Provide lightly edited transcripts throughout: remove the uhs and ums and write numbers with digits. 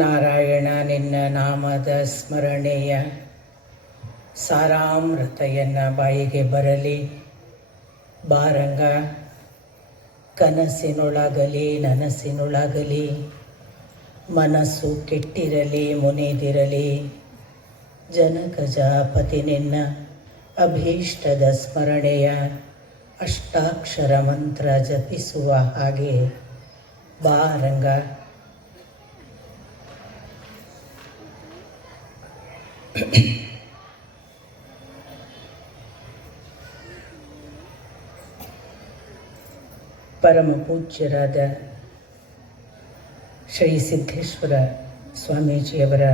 ನಾರಾಯಣ ನಿನ್ನ ನಾಮದ ಸ್ಮರಣೆಯ ಸಾರಾಮೃತೆಯನ್ನ ಬಾಯಿಗೆ ಬರಲಿ ಬಾರಂಗ. ಕನಸಿನೊಳಗಲಿ ನನಸಿನೊಳಗಲಿ ಮನಸ್ಸು ಕೆಟ್ಟಿರಲಿ ಮುನಿದಿರಲಿ, ಜನಕಜಾಪತಿ ನಿನ್ನ ಅಭೀಷ್ಟದ ಸ್ಮರಣೆಯ ಅಷ್ಟಾಕ್ಷರ ಮಂತ್ರ ಜಪಿಸುವ ಹಾಗೆ ಬಾರಂಗ. ಪರಮ ಪೂಜ್ಯರಾದ ಶ್ರೀ ಸಿದ್ದೇಶ್ವರ ಸ್ವಾಮೀಜಿಯವರ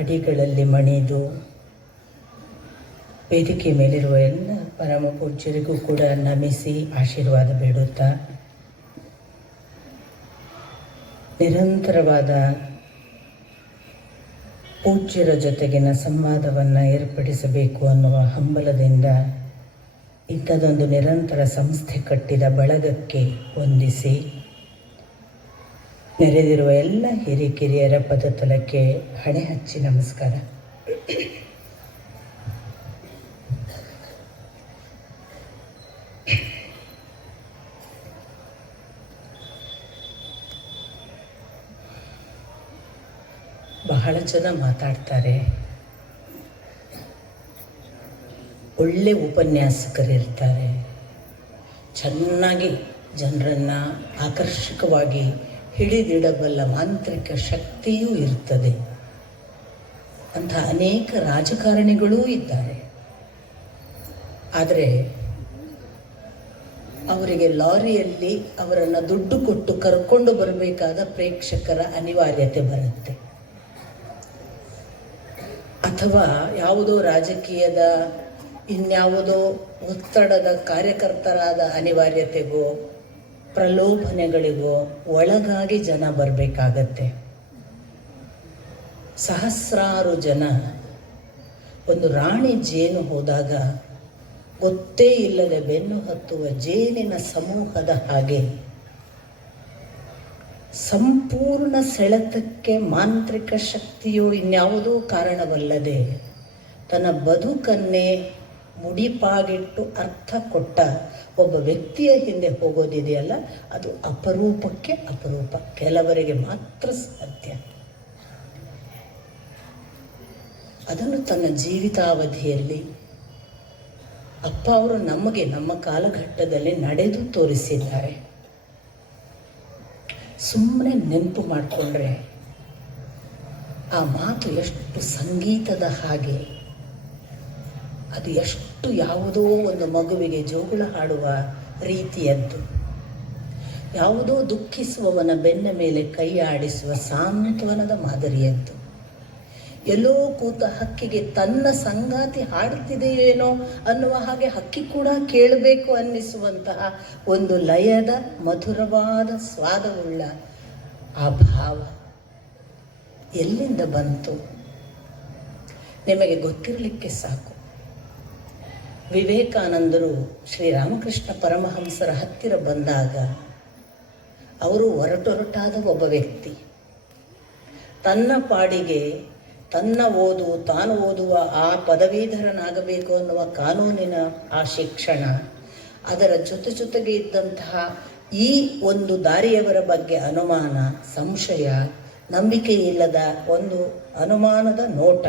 ಅಡಿಗಳಲ್ಲಿ ಮಣಿದು ವೇದಿಕೆ ಮೇಲಿರುವ ಎಲ್ಲ ಪರಮ ಪೂಜ್ಯರಿಗೂ ಕೂಡ ನಮಿಸಿ ಆಶೀರ್ವಾದ ಬೇಡುತ್ತಾ, ನಿರಂತರವಾದ ಪೂಜ್ಯರ ಜೊತೆಗಿನ ಸಂವಾದವನ್ನು ಏರ್ಪಡಿಸಬೇಕು ಅನ್ನುವ ಹಂಬಲದಿಂದ ಇಂಥದೊಂದು ನಿರಂತರ ಸಂಸ್ಥೆ ಕಟ್ಟಿದ ಬಳಗಕ್ಕೆ ವಂದಿಸಿ, ನೆರೆದಿರುವ ಎಲ್ಲ ಹಿರಿಕಿರಿಯರ ಪದತಲಕ್ಕೆ ಹಣೆ ಹಚ್ಚಿ ನಮಸ್ಕಾರ. ಬಹಳ ಜನ ಮಾತಾಡ್ತಾರೆ, ಒಳ್ಳೆ ಉಪನ್ಯಾಸಕರಿರ್ತಾರೆ, ಚೆನ್ನಾಗಿ ಜನರನ್ನು ಆಕರ್ಷಕವಾಗಿ ಹಿಡಿದಿಡಬಲ್ಲ ಮಾಂತ್ರಿಕ ಶಕ್ತಿಯೂ ಇರ್ತದೆ ಅಂತ ಅನೇಕ ರಾಜಕಾರಣಿಗಳೂ ಇದ್ದಾರೆ. ಆದರೆ ಅವರಿಗೆ ಲಾರಿಯಲ್ಲಿ ಅವರನ್ನು ದುಡ್ಡು ಕೊಟ್ಟು ಕರ್ಕೊಂಡು ಬರಬೇಕಾದ ಪ್ರೇಕ್ಷಕರ ಅನಿವಾರ್ಯತೆ ಬರುತ್ತೆ, ಅಥವಾ ಯಾವುದೋ ರಾಜಕೀಯದ ಇನ್ಯಾವುದೋ ಒತ್ತಡದ ಕಾರ್ಯಕರ್ತರಾದ ಅನಿವಾರ್ಯತೆಗೋ ಪ್ರಲೋಭನೆಗಳಿಗೋ ಒಳಗಾಗಿ ಜನ ಬರಬೇಕಾಗತ್ತೆ. ಸಹಸ್ರಾರು ಜನ ಒಂದು ರಾಣಿ ಜೇನು ಹೋದಾಗ ಗೊತ್ತೇ ಇಲ್ಲದೆ ಬೆನ್ನು ಹತ್ತುವ ಜೇನಿನ ಸಮೂಹದ ಹಾಗೆ ಸಂಪೂರ್ಣ ಸೆಳೆತಕ್ಕೆ ಮಾಂತ್ರಿಕ ಶಕ್ತಿಯೋ ಇನ್ಯಾವುದೋ ಕಾರಣವಲ್ಲದೆ ತನ್ನ ಬದುಕನ್ನೇ ಮುಡಿಪಾಗಿಟ್ಟು ಅರ್ಥ ಕೊಟ್ಟ ಒಬ್ಬ ವ್ಯಕ್ತಿಯ ಹಿಂದೆ ಹೋಗೋದಿದೆಯಲ್ಲ, ಅದು ಅಪರೂಪಕ್ಕೆ ಅಪರೂಪ, ಕೆಲವರಿಗೆ ಮಾತ್ರ ಸಾಧ್ಯ. ಅದನ್ನು ತನ್ನ ಜೀವಿತಾವಧಿಯಲ್ಲಿ ಅಪ್ಪ ಅವರು ನಮಗೆ ನಮ್ಮ ಕಾಲಘಟ್ಟದಲ್ಲಿ ನಡೆದು ತೋರಿಸಿದ್ದಾರೆ. ಸುಮ್ಮನೆ ನೆನಪು ಮಾಡಿಕೊಂಡ್ರೆ ಆ ಮಾತು ಎಷ್ಟು ಸಂಗೀತದ ಹಾಗೆ, ಅದು ಎಷ್ಟು ಯಾವುದೋ ಒಂದು ಮಗುವಿಗೆ ಜೋಗುಳ ಹಾಡುವ ರೀತಿಯದ್ದು, ಯಾವುದೋ ದುಃಖಿಸುವವನ ಬೆನ್ನ ಮೇಲೆ ಕೈ ಆಡಿಸುವ ಸಾಂತ್ವನದ ಮಾದರಿಯದ್ದು, ಎಲ್ಲೋ ಕೂತ ಹಕ್ಕಿಗೆ ತನ್ನ ಸಂಗಾತಿ ಹಾಡುತ್ತಿದೆಯೇನೋ ಅನ್ನುವ ಹಾಗೆ ಹಕ್ಕಿ ಕೂಡ ಕೇಳಬೇಕು ಅನ್ನಿಸುವಂತಹ ಒಂದು ಲಯದ ಮಧುರವಾದ ಸ್ವಾದವುಳ್ಳ ಆ ಭಾವ ಎಲ್ಲಿಂದ ಬಂತು? ನಿಮಗೆ ಗೊತ್ತಿರಲಿಕ್ಕೆ ಸಾಕು. ವಿವೇಕಾನಂದರು ಶ್ರೀರಾಮಕೃಷ್ಣ ಪರಮಹಂಸರ ಹತ್ತಿರ ಬಂದಾಗ ಅವರು ಒರಟೊರಟಾದ ಒಬ್ಬ ವ್ಯಕ್ತಿ, ತನ್ನ ಪಾಡಿಗೆ ತಾನು ಓದುವ ಆ ಪದವೀಧರನಾಗಬೇಕು ಅನ್ನುವ ಕಾನೂನಿನ ಆ ಶಿಕ್ಷಣ, ಅದರ ಜೊತೆಗೆ ಇದ್ದಂತಹ ಈ ಒಂದು ದಾರಿಯವರ ಬಗ್ಗೆ ಅನುಮಾನ, ಸಂಶಯ, ನಂಬಿಕೆ ಇಲ್ಲದ ಒಂದು ಅನುಮಾನದ ನೋಟ,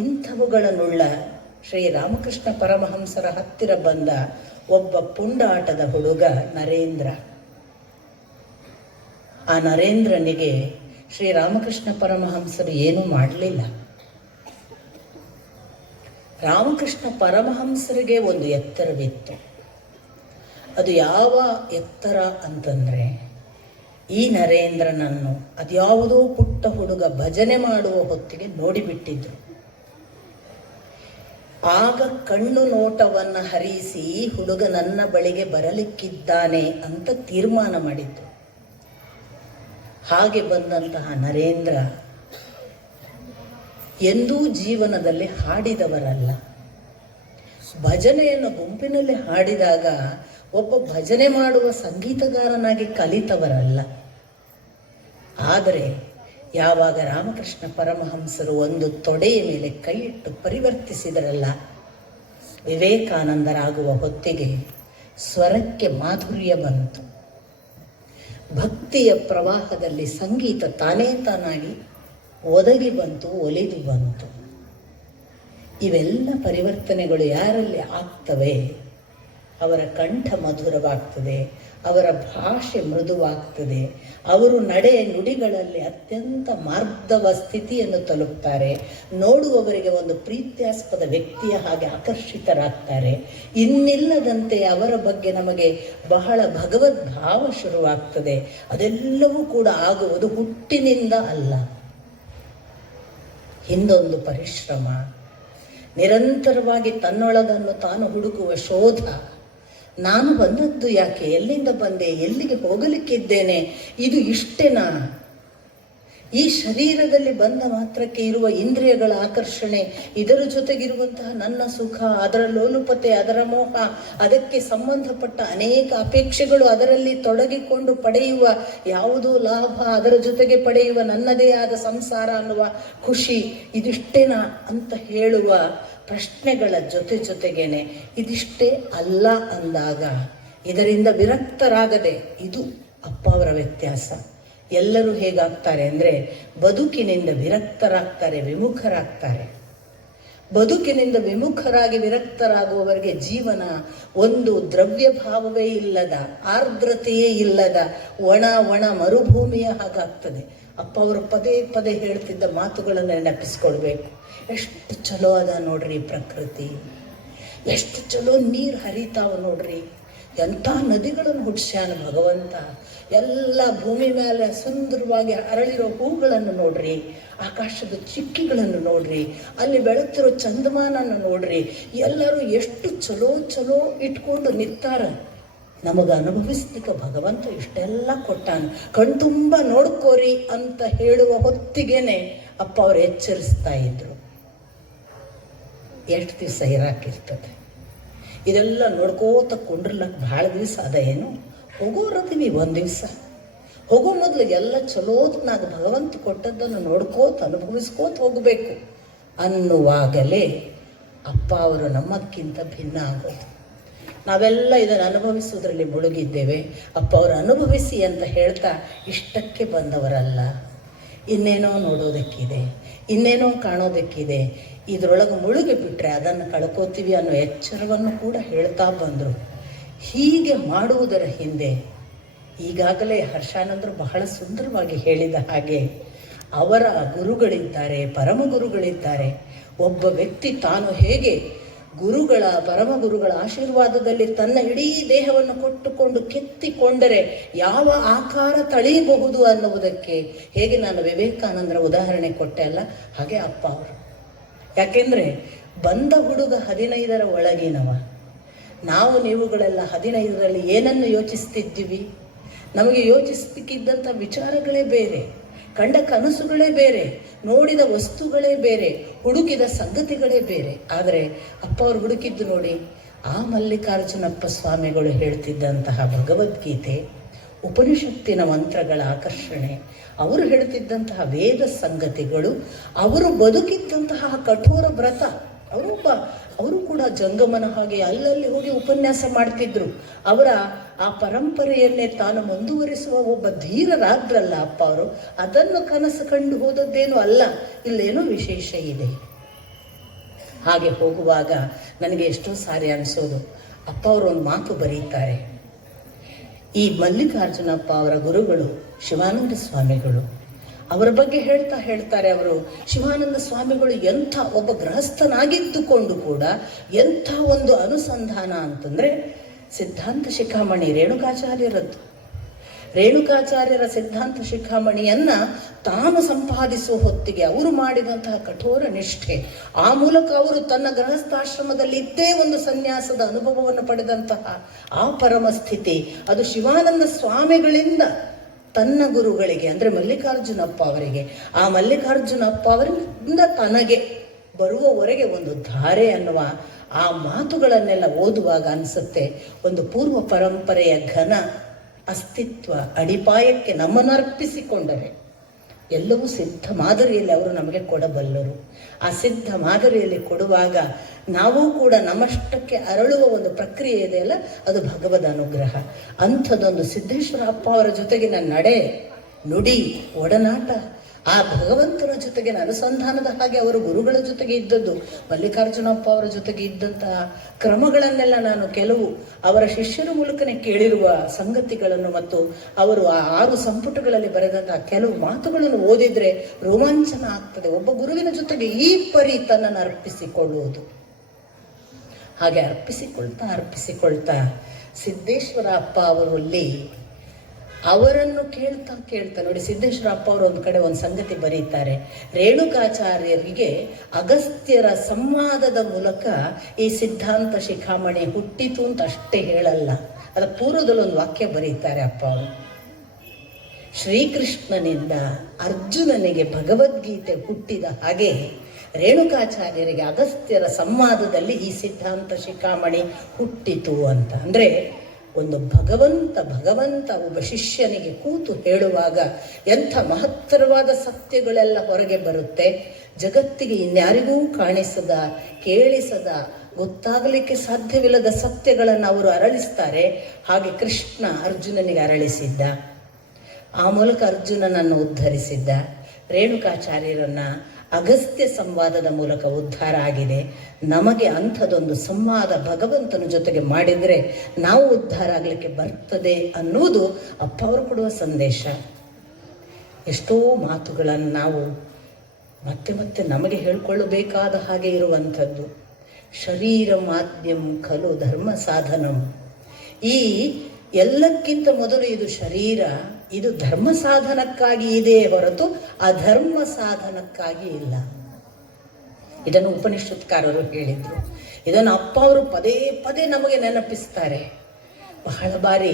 ಇಂಥವುಗಳನ್ನುಳ್ಳ ಶ್ರೀರಾಮಕೃಷ್ಣ ಪರಮಹಂಸರ ಹತ್ತಿರ ಬಂದ ಒಬ್ಬ ಪುಂಡಾಟದ ಹುಡುಗ ನರೇಂದ್ರ. ಆ ನರೇಂದ್ರನಿಗೆ ಶ್ರೀರಾಮಕೃಷ್ಣ ಪರಮಹಂಸರು ಏನೂ ಮಾಡಲಿಲ್ಲ. ರಾಮಕೃಷ್ಣ ಪರಮಹಂಸರಿಗೆ ಒಂದು ಎತ್ತರವಿತ್ತು. ಅದು ಯಾವ ಎತ್ತರ ಅಂತಂದರೆ, ಈ ನರೇಂದ್ರನನ್ನು ಅದ್ಯಾವುದೋ ಪುಟ್ಟ ಹುಡುಗ ಭಜನೆ ಮಾಡುವ ಹೊತ್ತಿಗೆ ನೋಡಿಬಿಟ್ಟಿದ್ರು. ಆಗ ಕಣ್ಣು ನೋಟವನ್ನು ಹರಿಸಿ ಹುಡುಗ ನನ್ನ ಬಳಿಗೆ ಬರಲಿಕ್ಕಿದ್ದಾನೆ ಅಂತ ತೀರ್ಮಾನ ಮಾಡಿದ್ರು. ಹಾಗೆ ಬಂದಂತಹ ನರೇಂದ್ರ ಎಂದೂ ಜೀವನದಲ್ಲಿ ಹಾಡಿದವರಲ್ಲ, ಭಜನೆಯನ್ನು ಗುಂಪಿನಲ್ಲಿ ಹಾಡಿದಾಗ ಒಬ್ಬ ಭಜನೆ ಮಾಡುವ ಸಂಗೀತಗಾರನಾಗಿ ಕಲಿತವರಲ್ಲ. ಆದರೆ ಯಾವಾಗ ರಾಮಕೃಷ್ಣ ಪರಮಹಂಸರು ಒಂದು ತೊಡೆಯ ಮೇಲೆ ಕೈ ಇಟ್ಟು ಪರಿವರ್ತಿಸಿದರಲ್ಲ, ವಿವೇಕಾನಂದರಾಗುವ ಹೊತ್ತಿಗೆ ಸ್ವರಕ್ಕೆ ಮಾಧುರ್ಯ ಬಂತು. ಭಕ್ತಿಯ ಪ್ರವಾಹದಲ್ಲಿ ಸಂಗೀತ ತಾನೇ ತಾನಾಗಿ ಒದಗಿ ಬಂತು, ಒಲಿದು ಬಂತು. ಇವೆಲ್ಲ ಪರಿವರ್ತನೆಗಳು ಯಾರಲ್ಲಿ ಆಗ್ತವೆ? ಅವರ ಕಂಠ ಮಧುರವಾಗ್ತದೆ, ಅವರ ಭಾಷೆ ಮೃದುವಾಗ್ತದೆ, ಅವರು ನಡೆ ನುಡಿಗಳಲ್ಲಿ ಅತ್ಯಂತ ಮಾರ್ಧವ ಸ್ಥಿತಿಯನ್ನು ತಲುಪ್ತಾರೆ. ನೋಡುವವರಿಗೆ ಒಂದು ಪ್ರೀತ್ಯಾಸ್ಪದ ವ್ಯಕ್ತಿಯ ಹಾಗೆ ಆಕರ್ಷಿತರಾಗ್ತಾರೆ. ಇನ್ನಿಲ್ಲದಂತೆ ಅವರ ಬಗ್ಗೆ ನಮಗೆ ಬಹಳ ಭಗವದ್ಭಾವ ಶುರುವಾಗ್ತದೆ. ಅದೆಲ್ಲವೂ ಕೂಡ ಆಗುವುದು ಹುಟ್ಟಿನಿಂದ ಅಲ್ಲ, ಹಿಂದೊಂದು ಪರಿಶ್ರಮ, ನಿರಂತರವಾಗಿ ತನ್ನೊಳಗನ್ನು ತಾನು ಹುಡುಕುವ ಶೋಧ. ನಾನು ಬಂದದ್ದು ಯಾಕೆ, ಎಲ್ಲಿಂದ ಬಂದೆ, ಎಲ್ಲಿಗೆ ಹೋಗಲಿಕ್ಕಿದ್ದೇನೆ, ಇದು ಇಷ್ಟೇನಾ? ಈ ಶರೀರದಲ್ಲಿ ಬಂದ ಮಾತ್ರಕ್ಕೆ ಇರುವ ಇಂದ್ರಿಯಗಳ ಆಕರ್ಷಣೆ, ಇದರ ಜೊತೆಗಿರುವಂತಹ ನನ್ನ ಸುಖ, ಅದರ ಲೋಲುಪತೆ, ಅದರ ಮೋಹ, ಅದಕ್ಕೆ ಸಂಬಂಧಪಟ್ಟ ಅನೇಕ ಅಪೇಕ್ಷೆಗಳು, ಅದರಲ್ಲಿ ತೊಡಗಿಕೊಂಡು ಪಡೆಯುವ ಯಾವುದೋ ಲಾಭ, ಅದರ ಜೊತೆಗೆ ಪಡೆಯುವ ನನ್ನದೇ ಆದ ಸಂಸಾರ ಅನ್ನುವ ಖುಷಿ, ಇದಿಷ್ಟೇನಾ ಅಂತ ಹೇಳುವ ಪ್ರಶ್ನೆಗಳ ಜೊತೆಗೇನೆ ಇದಿಷ್ಟೇ ಅಲ್ಲ ಅಂದಾಗ ಇದರಿಂದ ವಿರಕ್ತರಾಗದೆ, ಇದು ಅಪ್ಪ ಅವರ ವ್ಯತ್ಯಾಸ. ಎಲ್ಲರೂ ಹೇಗಾಗ್ತಾರೆ ಅಂದರೆ ಬದುಕಿನಿಂದ ವಿರಕ್ತರಾಗ್ತಾರೆ, ವಿಮುಖರಾಗ್ತಾರೆ. ಬದುಕಿನಿಂದ ವಿಮುಖರಾಗಿ ವಿರಕ್ತರಾಗುವವರಿಗೆ ಜೀವನ ಒಂದು ದ್ರವ್ಯ ಭಾವವೇ ಇಲ್ಲದ, ಆರ್ದ್ರತೆಯೇ ಇಲ್ಲದ ಒಣ ಮರುಭೂಮಿಯ ಹಾಗಾಗ್ತದೆ. ಅಪ್ಪ ಅವರು ಪದೇ ಪದೇ ಹೇಳ್ತಿದ್ದ ಮಾತುಗಳನ್ನು ನೆನಪಿಸ್ಕೊಳ್ಬೇಕು. ಎಷ್ಟು ಚಲೋ ಅದ ನೋಡ್ರಿ ಪ್ರಕೃತಿ, ಎಷ್ಟು ಚಲೋ ನೀರು ಹರಿತಾವ ನೋಡ್ರಿ, ಎಂಥ ನದಿಗಳನ್ನು ಹುಡ್ಸ್ಯಾನ ಭಗವಂತ, ಎಲ್ಲ ಭೂಮಿ ಮೇಲೆ ಸುಂದರವಾಗಿ ಅರಳಿರೋ ಹೂಗಳನ್ನು ನೋಡ್ರಿ, ಆಕಾಶದ ಚಿಕ್ಕಿಗಳನ್ನು ನೋಡ್ರಿ, ಅಲ್ಲಿ ಬೆಳಗ್ತಿರೋ ಚಂದಮಾನನ್ನು ನೋಡ್ರಿ, ಎಲ್ಲರೂ ಎಷ್ಟು ಚಲೋ ಇಟ್ಕೊಂಡು ನಿಂತಾರ. ನಮಗೆ ಅನುಭವಿಸ್ಲಿಕ್ಕೆ ಭಗವಂತ ಇಷ್ಟೆಲ್ಲ ಕೊಟ್ಟಾನ, ಕಣ್ತುಂಬ ನೋಡ್ಕೋರಿ ಅಂತ ಹೇಳುವ ಹೊತ್ತಿಗೆನೆ ಅಪ್ಪ ಅವ್ರು ಎಚ್ಚರಿಸ್ತಾ ಇದ್ರು. ಎಷ್ಟು ದಿವಸ ಇರಾಕಿರ್ತದೆ ಇದೆಲ್ಲ ನೋಡ್ಕೋತ ಕೊಂಡ್ರಲಕ್ಕೆ ಭಾಳ ದಿವಸ ಅದ ಏನು? ಹೋಗೋರದೀವಿ ಒಂದು ದಿವಸ. ಹೋಗೋ ಮೊದಲು ಎಲ್ಲ ಚಲೋತ್ನಾಗ ಭಗವಂತ ಕೊಟ್ಟದ್ದನ್ನು ನೋಡ್ಕೋತ ಅನುಭವಿಸ್ಕೋತ ಹೋಗಬೇಕು ಅನ್ನುವಾಗಲೇ ಅಪ್ಪ ಅವರು ನಮ್ಮಕ್ಕಿಂತ ಭಿನ್ನ ಆಗೋದು. ನಾವೆಲ್ಲ ಇದನ್ನು ಅನುಭವಿಸೋದ್ರಲ್ಲಿ ಮುಳುಗಿದ್ದೇವೆ. ಅಪ್ಪ ಅವರು ಅನುಭವಿಸಿ ಅಂತ ಹೇಳ್ತಾ ಇಷ್ಟಕ್ಕೆ ಬಂದವರಲ್ಲ, ಇನ್ನೇನೋ ನೋಡೋದಕ್ಕಿದೆ, ಇನ್ನೇನೋ ಕಾಣೋದಕ್ಕಿದೆ, ಇದರೊಳಗೆ ಮುಳುಗಿ ಬಿಟ್ಟರೆ ಅದನ್ನು ಕಳ್ಕೋತೀವಿ ಅನ್ನೋ ಎಚ್ಚರವನ್ನು ಕೂಡ ಹೇಳ್ತಾ ಬಂದರು. ಹೀಗೆ ಮಾಡುವುದರ ಹಿಂದೆ ಈಗಾಗಲೇ ಹರ್ಷಾನಂದರು ಬಹಳ ಸುಂದರವಾಗಿ ಹೇಳಿದ ಹಾಗೆ ಅವರ ಗುರುಗಳಿದ್ದಾರೆ, ಪರಮ ಗುರುಗಳಿದ್ದಾರೆ. ಒಬ್ಬ ವ್ಯಕ್ತಿ ತಾನು ಹೇಗೆ ಪರಮ ಗುರುಗಳ ಆಶೀರ್ವಾದದಲ್ಲಿ ತನ್ನ ಇಡೀ ದೇಹವನ್ನು ಕೊಟ್ಟುಕೊಂಡು ಕೆತ್ತಿಕೊಂಡರೆ ಯಾವ ಆಕಾರ ತಳೆಯಬಹುದು ಅನ್ನುವುದಕ್ಕೆ ಹೇಗೆ ನಾನು ವಿವೇಕಾನಂದರ ಉದಾಹರಣೆ ಕೊಟ್ಟೆ ಅಲ್ಲ, ಹಾಗೆ ಅಪ್ಪ ಅವರು. ಯಾಕೆಂದರೆ ಬಂದ ಹುಡುಗ 15ರ ಒಳಗಿನವ. ನಾವು ನೀವುಗಳೆಲ್ಲ 15ರಲ್ಲಿ ಏನನ್ನು ಯೋಚಿಸ್ತಿದ್ದೀವಿ? ನಮಗೆ ಯೋಚಿಸ್ಲಿಕ್ಕಿದ್ದಂಥ ವಿಚಾರಗಳೇ ಬೇರೆ, ಕಂಡ ಕನಸುಗಳೇ ಬೇರೆ, ನೋಡಿದ ವಸ್ತುಗಳೇ ಬೇರೆ, ಹುಡುಕಿದ ಸಂಗತಿಗಳೇ ಬೇರೆ. ಆದರೆ ಅಪ್ಪ ಅವರು ಹುಡುಕಿದ್ದು ನೋಡಿ, ಆ ಮಲ್ಲಿಕಾರ್ಜುನಪ್ಪ ಸ್ವಾಮಿಗಳು ಹೇಳ್ತಿದ್ದಂತಹ ಭಗವದ್ಗೀತೆ, ಉಪನಿಷತ್ತಿನ ಮಂತ್ರಗಳ ಆಕರ್ಷಣೆ, ಅವರು ಹೇಳ್ತಿದ್ದಂತಹ ವೇದ ಸಂಗತಿಗಳು, ಅವರು ಬದುಕಿದ್ದಂತಹ ಕಠೋರ ವ್ರತ. ಅವರು ಕೂಡ ಜಂಗಮನ ಹಾಗೆ ಅಲ್ಲಲ್ಲಿ ಹೋಗಿ ಉಪನ್ಯಾಸ ಮಾಡ್ತಿದ್ರು. ಅವರ ಆ ಪರಂಪರೆಯನ್ನೇ ತಾನು ಮುಂದುವರಿಸುವ ಒಬ್ಬ ಧೀರರಾದ್ರಲ್ಲ ಅಪ್ಪ ಅವರು. ಅದನ್ನು ಕನಸು ಕಂಡು ಹೋದದ್ದೇನು ಅಲ್ಲ, ಇಲ್ಲೇನೋ ವಿಶೇಷ ಇದೆ. ಹಾಗೆ ಹೋಗುವಾಗ ನನಗೆ ಎಷ್ಟೋ ಸಾರಿ ಅನಿಸೋದು, ಅಪ್ಪ ಅವರು ಒಂದು ಮಾತು ಬರೀತಾರೆ. ಈ ಮಲ್ಲಿಕಾರ್ಜುನಪ್ಪ ಅವರ ಗುರುಗಳು ಶಿವಾನಂದ ಸ್ವಾಮಿಗಳು, ಅವರ ಬಗ್ಗೆ ಹೇಳ್ತಾರೆ ಅವರು, ಶಿವಾನಂದ ಸ್ವಾಮಿಗಳು ಎಂಥ ಒಬ್ಬ ಗೃಹಸ್ಥನಾಗಿದ್ದುಕೊಂಡು ಕೂಡ ಎಂಥ ಒಂದು ಅನುಸಂಧಾನ ಅಂತಂದರೆ, ಸಿದ್ಧಾಂತ ಶಿಖಾಮಣಿ ರೇಣುಕಾಚಾರ್ಯರದ್ದು. ರೇಣುಕಾಚಾರ್ಯರ ಸಿದ್ಧಾಂತ ಶಿಖಾಮಣಿಯನ್ನು ತಾನು ಸಂಪಾದಿಸುವ ಹೊತ್ತಿಗೆ ಅವರು ಮಾಡಿದಂತಹ ಕಠೋರ ನಿಷ್ಠೆ, ಆ ಮೂಲಕ ಅವರು ತನ್ನ ಗೃಹಸ್ಥಾಶ್ರಮದಲ್ಲಿ ಇದ್ದೇ ಒಂದು ಸನ್ಯಾಸದ ಅನುಭವವನ್ನು ಪಡೆದಂತಹ ಆ ಪರಮಸ್ಥಿತಿ, ಅದು ಶಿವಾನಂದ ಸ್ವಾಮಿಗಳಿಂದ ತನ್ನ ಗುರುಗಳಿಗೆ ಅಂದರೆ ಮಲ್ಲಿಕಾರ್ಜುನಪ್ಪ ಅವರಿಗೆ, ಆ ಮಲ್ಲಿಕಾರ್ಜುನಪ್ಪ ಅವರಿಂದ ತನಗೆ ಬರುವವರೆಗೆ ಒಂದು ಧಾರೆ ಅನ್ನುವ ಆ ಮಾತುಗಳನ್ನೆಲ್ಲ ಓದುವಾಗ ಅನಿಸುತ್ತೆ, ಒಂದು ಪೂರ್ವ ಪರಂಪರೆಯ ಘನ ಅಸ್ತಿತ್ವ ಅಡಿಪಾಯಕ್ಕೆ ನಮ್ಮನ್ನು ಅರ್ಪಿಸಿಕೊಂಡರೆ ಎಲ್ಲವೂ ಸಿದ್ಧ ಮಾದರಿಯಲ್ಲಿ ಅವರು ನಮಗೆ ಕೊಡಬಲ್ಲರು. ಆ ಸಿದ್ಧ ಮಾದರಿಯಲ್ಲಿ ಕೊಡುವಾಗ ನಾವು ಕೂಡ ನಮ್ಮಷ್ಟಕ್ಕೆ ಅರಳುವ ಒಂದು ಪ್ರಕ್ರಿಯೆ ಇದೆಯಲ್ಲ, ಅದು ಭಗವದ್ ಅನುಗ್ರಹ. ಅಂಥದ್ದೊಂದು ಸಿದ್ದೇಶ್ವರ ಅಪ್ಪ ಅವರ ಜೊತೆಗಿನ ನಡೆ, ನುಡಿ, ಒಡನಾಟ, ಆ ಭಗವಂತನ ಜೊತೆಗಿನ ಅನುಸಂಧಾನದ ಹಾಗೆ ಅವರು ಗುರುಗಳ ಜೊತೆಗೆ ಇದ್ದದ್ದು, ಮಲ್ಲಿಕಾರ್ಜುನಪ್ಪ ಅವರ ಜೊತೆಗೆ ಇದ್ದಂತಹ ಕ್ರಮಗಳನ್ನೆಲ್ಲ ನಾನು ಕೆಲವು ಅವರ ಶಿಷ್ಯರ ಮೂಲಕನೇ ಕೇಳಿರುವ ಸಂಗತಿಗಳನ್ನು ಮತ್ತು ಅವರು ಆ 6 ಸಂಪುಟಗಳಲ್ಲಿ ಬರೆದಂತಹ ಕೆಲವು ಮಾತುಗಳನ್ನು ಓದಿದ್ರೆ ರೋಮಾಂಚನ ಆಗ್ತದೆ. ಒಬ್ಬ ಗುರುವಿನ ಜೊತೆಗೆ ಈ ಪರಿ ತನ್ನನ್ನು ಅರ್ಪಿಸಿಕೊಳ್ಳುವುದು. ಹಾಗೆ ಅರ್ಪಿಸಿಕೊಳ್ತಾ ಸಿದ್ದೇಶ್ವರ ಅಪ್ಪ ಅವರಲ್ಲಿ ಅವರನ್ನು ಕೇಳ್ತಾ ನೋಡಿ, ಸಿದ್ದೇಶ್ವರ ಅಪ್ಪ ಅವರು ಒಂದು ಕಡೆ ಒಂದು ಸಂಗತಿ ಬರೀತಾರೆ. ರೇಣುಕಾಚಾರ್ಯರಿಗೆ ಅಗಸ್ತ್ಯರ ಸಂವಾದದ ಮೂಲಕ ಈ ಸಿದ್ಧಾಂತ ಶಿಖಾಮಣಿ ಹುಟ್ಟಿತು ಅಂತ ಅಷ್ಟೇ ಹೇಳಲ್ಲ, ಅದರ ಪೂರ್ವದಲ್ಲಿ ಒಂದು ವಾಕ್ಯ ಬರೀತಾರೆ ಅಪ್ಪ ಅವರು. ಶ್ರೀಕೃಷ್ಣನಿಂದ ಅರ್ಜುನನಿಗೆ ಭಗವದ್ಗೀತೆ ಹುಟ್ಟಿದ ಹಾಗೆ ರೇಣುಕಾಚಾರ್ಯರಿಗೆ ಅಗಸ್ತ್ಯರ ಸಂವಾದದಲ್ಲಿ ಈ ಸಿದ್ಧಾಂತ ಶಿಖಾಮಣಿ ಹುಟ್ಟಿತು ಅಂತ. ಅಂದ್ರೆ ಒಂದು ಭಗವಂತ ಒಬ್ಬ ಶಿಷ್ಯನಿಗೆ ಕೂತು ಹೇಳುವಾಗ ಎಂಥ ಮಹತ್ತರವಾದ ಸತ್ಯಗಳೆಲ್ಲ ಹೊರಗೆ ಬರುತ್ತೆ. ಜಗತ್ತಿಗೆ ಇನ್ಯಾರಿಗೂ ಕಾಣಿಸದ, ಕೇಳಿಸದ, ಗೊತ್ತಾಗಲಿಕ್ಕೆ ಸಾಧ್ಯವಿಲ್ಲದ ಸತ್ಯಗಳನ್ನು ಅವರು ಅರಳಿಸ್ತಾರೆ. ಹಾಗೆ ಕೃಷ್ಣ ಅರ್ಜುನನಿಗೆ ಅರಳಿಸಿದ್ದ, ಆ ಮೂಲಕ ಅರ್ಜುನನನ್ನು ಉದ್ಧರಿಸಿದ್ದ. ರೇಣುಕಾಚಾರ್ಯರನ್ನ ಅಗಸ್ತ್ಯ ಸಂವಾದದ ಮೂಲಕ ಉದ್ಧಾರ ಆಗಿದೆ. ನಮಗೆ ಅಂಥದೊಂದು ಸಂವಾದ ಭಗವಂತನ ಜೊತೆಗೆ ಮಾಡಿದರೆ ನಾವು ಉದ್ಧಾರ ಆಗಲಿಕ್ಕೆ ಬರ್ತದೆ ಅನ್ನುವುದು ಅಪ್ಪ ಅವರು ಕೊಡುವ ಸಂದೇಶ. ಎಷ್ಟೋ ಮಾತುಗಳನ್ನು ನಾವು ಮತ್ತೆ ನಮಗೆ ಹೇಳ್ಕೊಳ್ಳಬೇಕಾದ ಹಾಗೆ ಇರುವಂಥದ್ದು. ಶರೀರ ಮಾಧ್ಯಮ ಖಲು ಧರ್ಮ ಸಾಧನಂ. ಈ ಎಲ್ಲಕ್ಕಿಂತ ಮೊದಲು ಇದು ಶರೀರ, ಇದು ಧರ್ಮ ಸಾಧನಕ್ಕಾಗಿ ಇದೆ ಹೊರತು ಅಧರ್ಮ ಸಾಧನಕ್ಕಾಗಿ ಇಲ್ಲ. ಇದನ್ನು ಉಪನಿಷತ್ಕಾರರು ಹೇಳಿದ್ರು. ಇದನ್ನು ಅಪ್ಪ ಅವರು ಪದೇ ನಮಗೆ ನೆನಪಿಸ್ತಾರೆ. ಬಹಳ ಬಾರಿ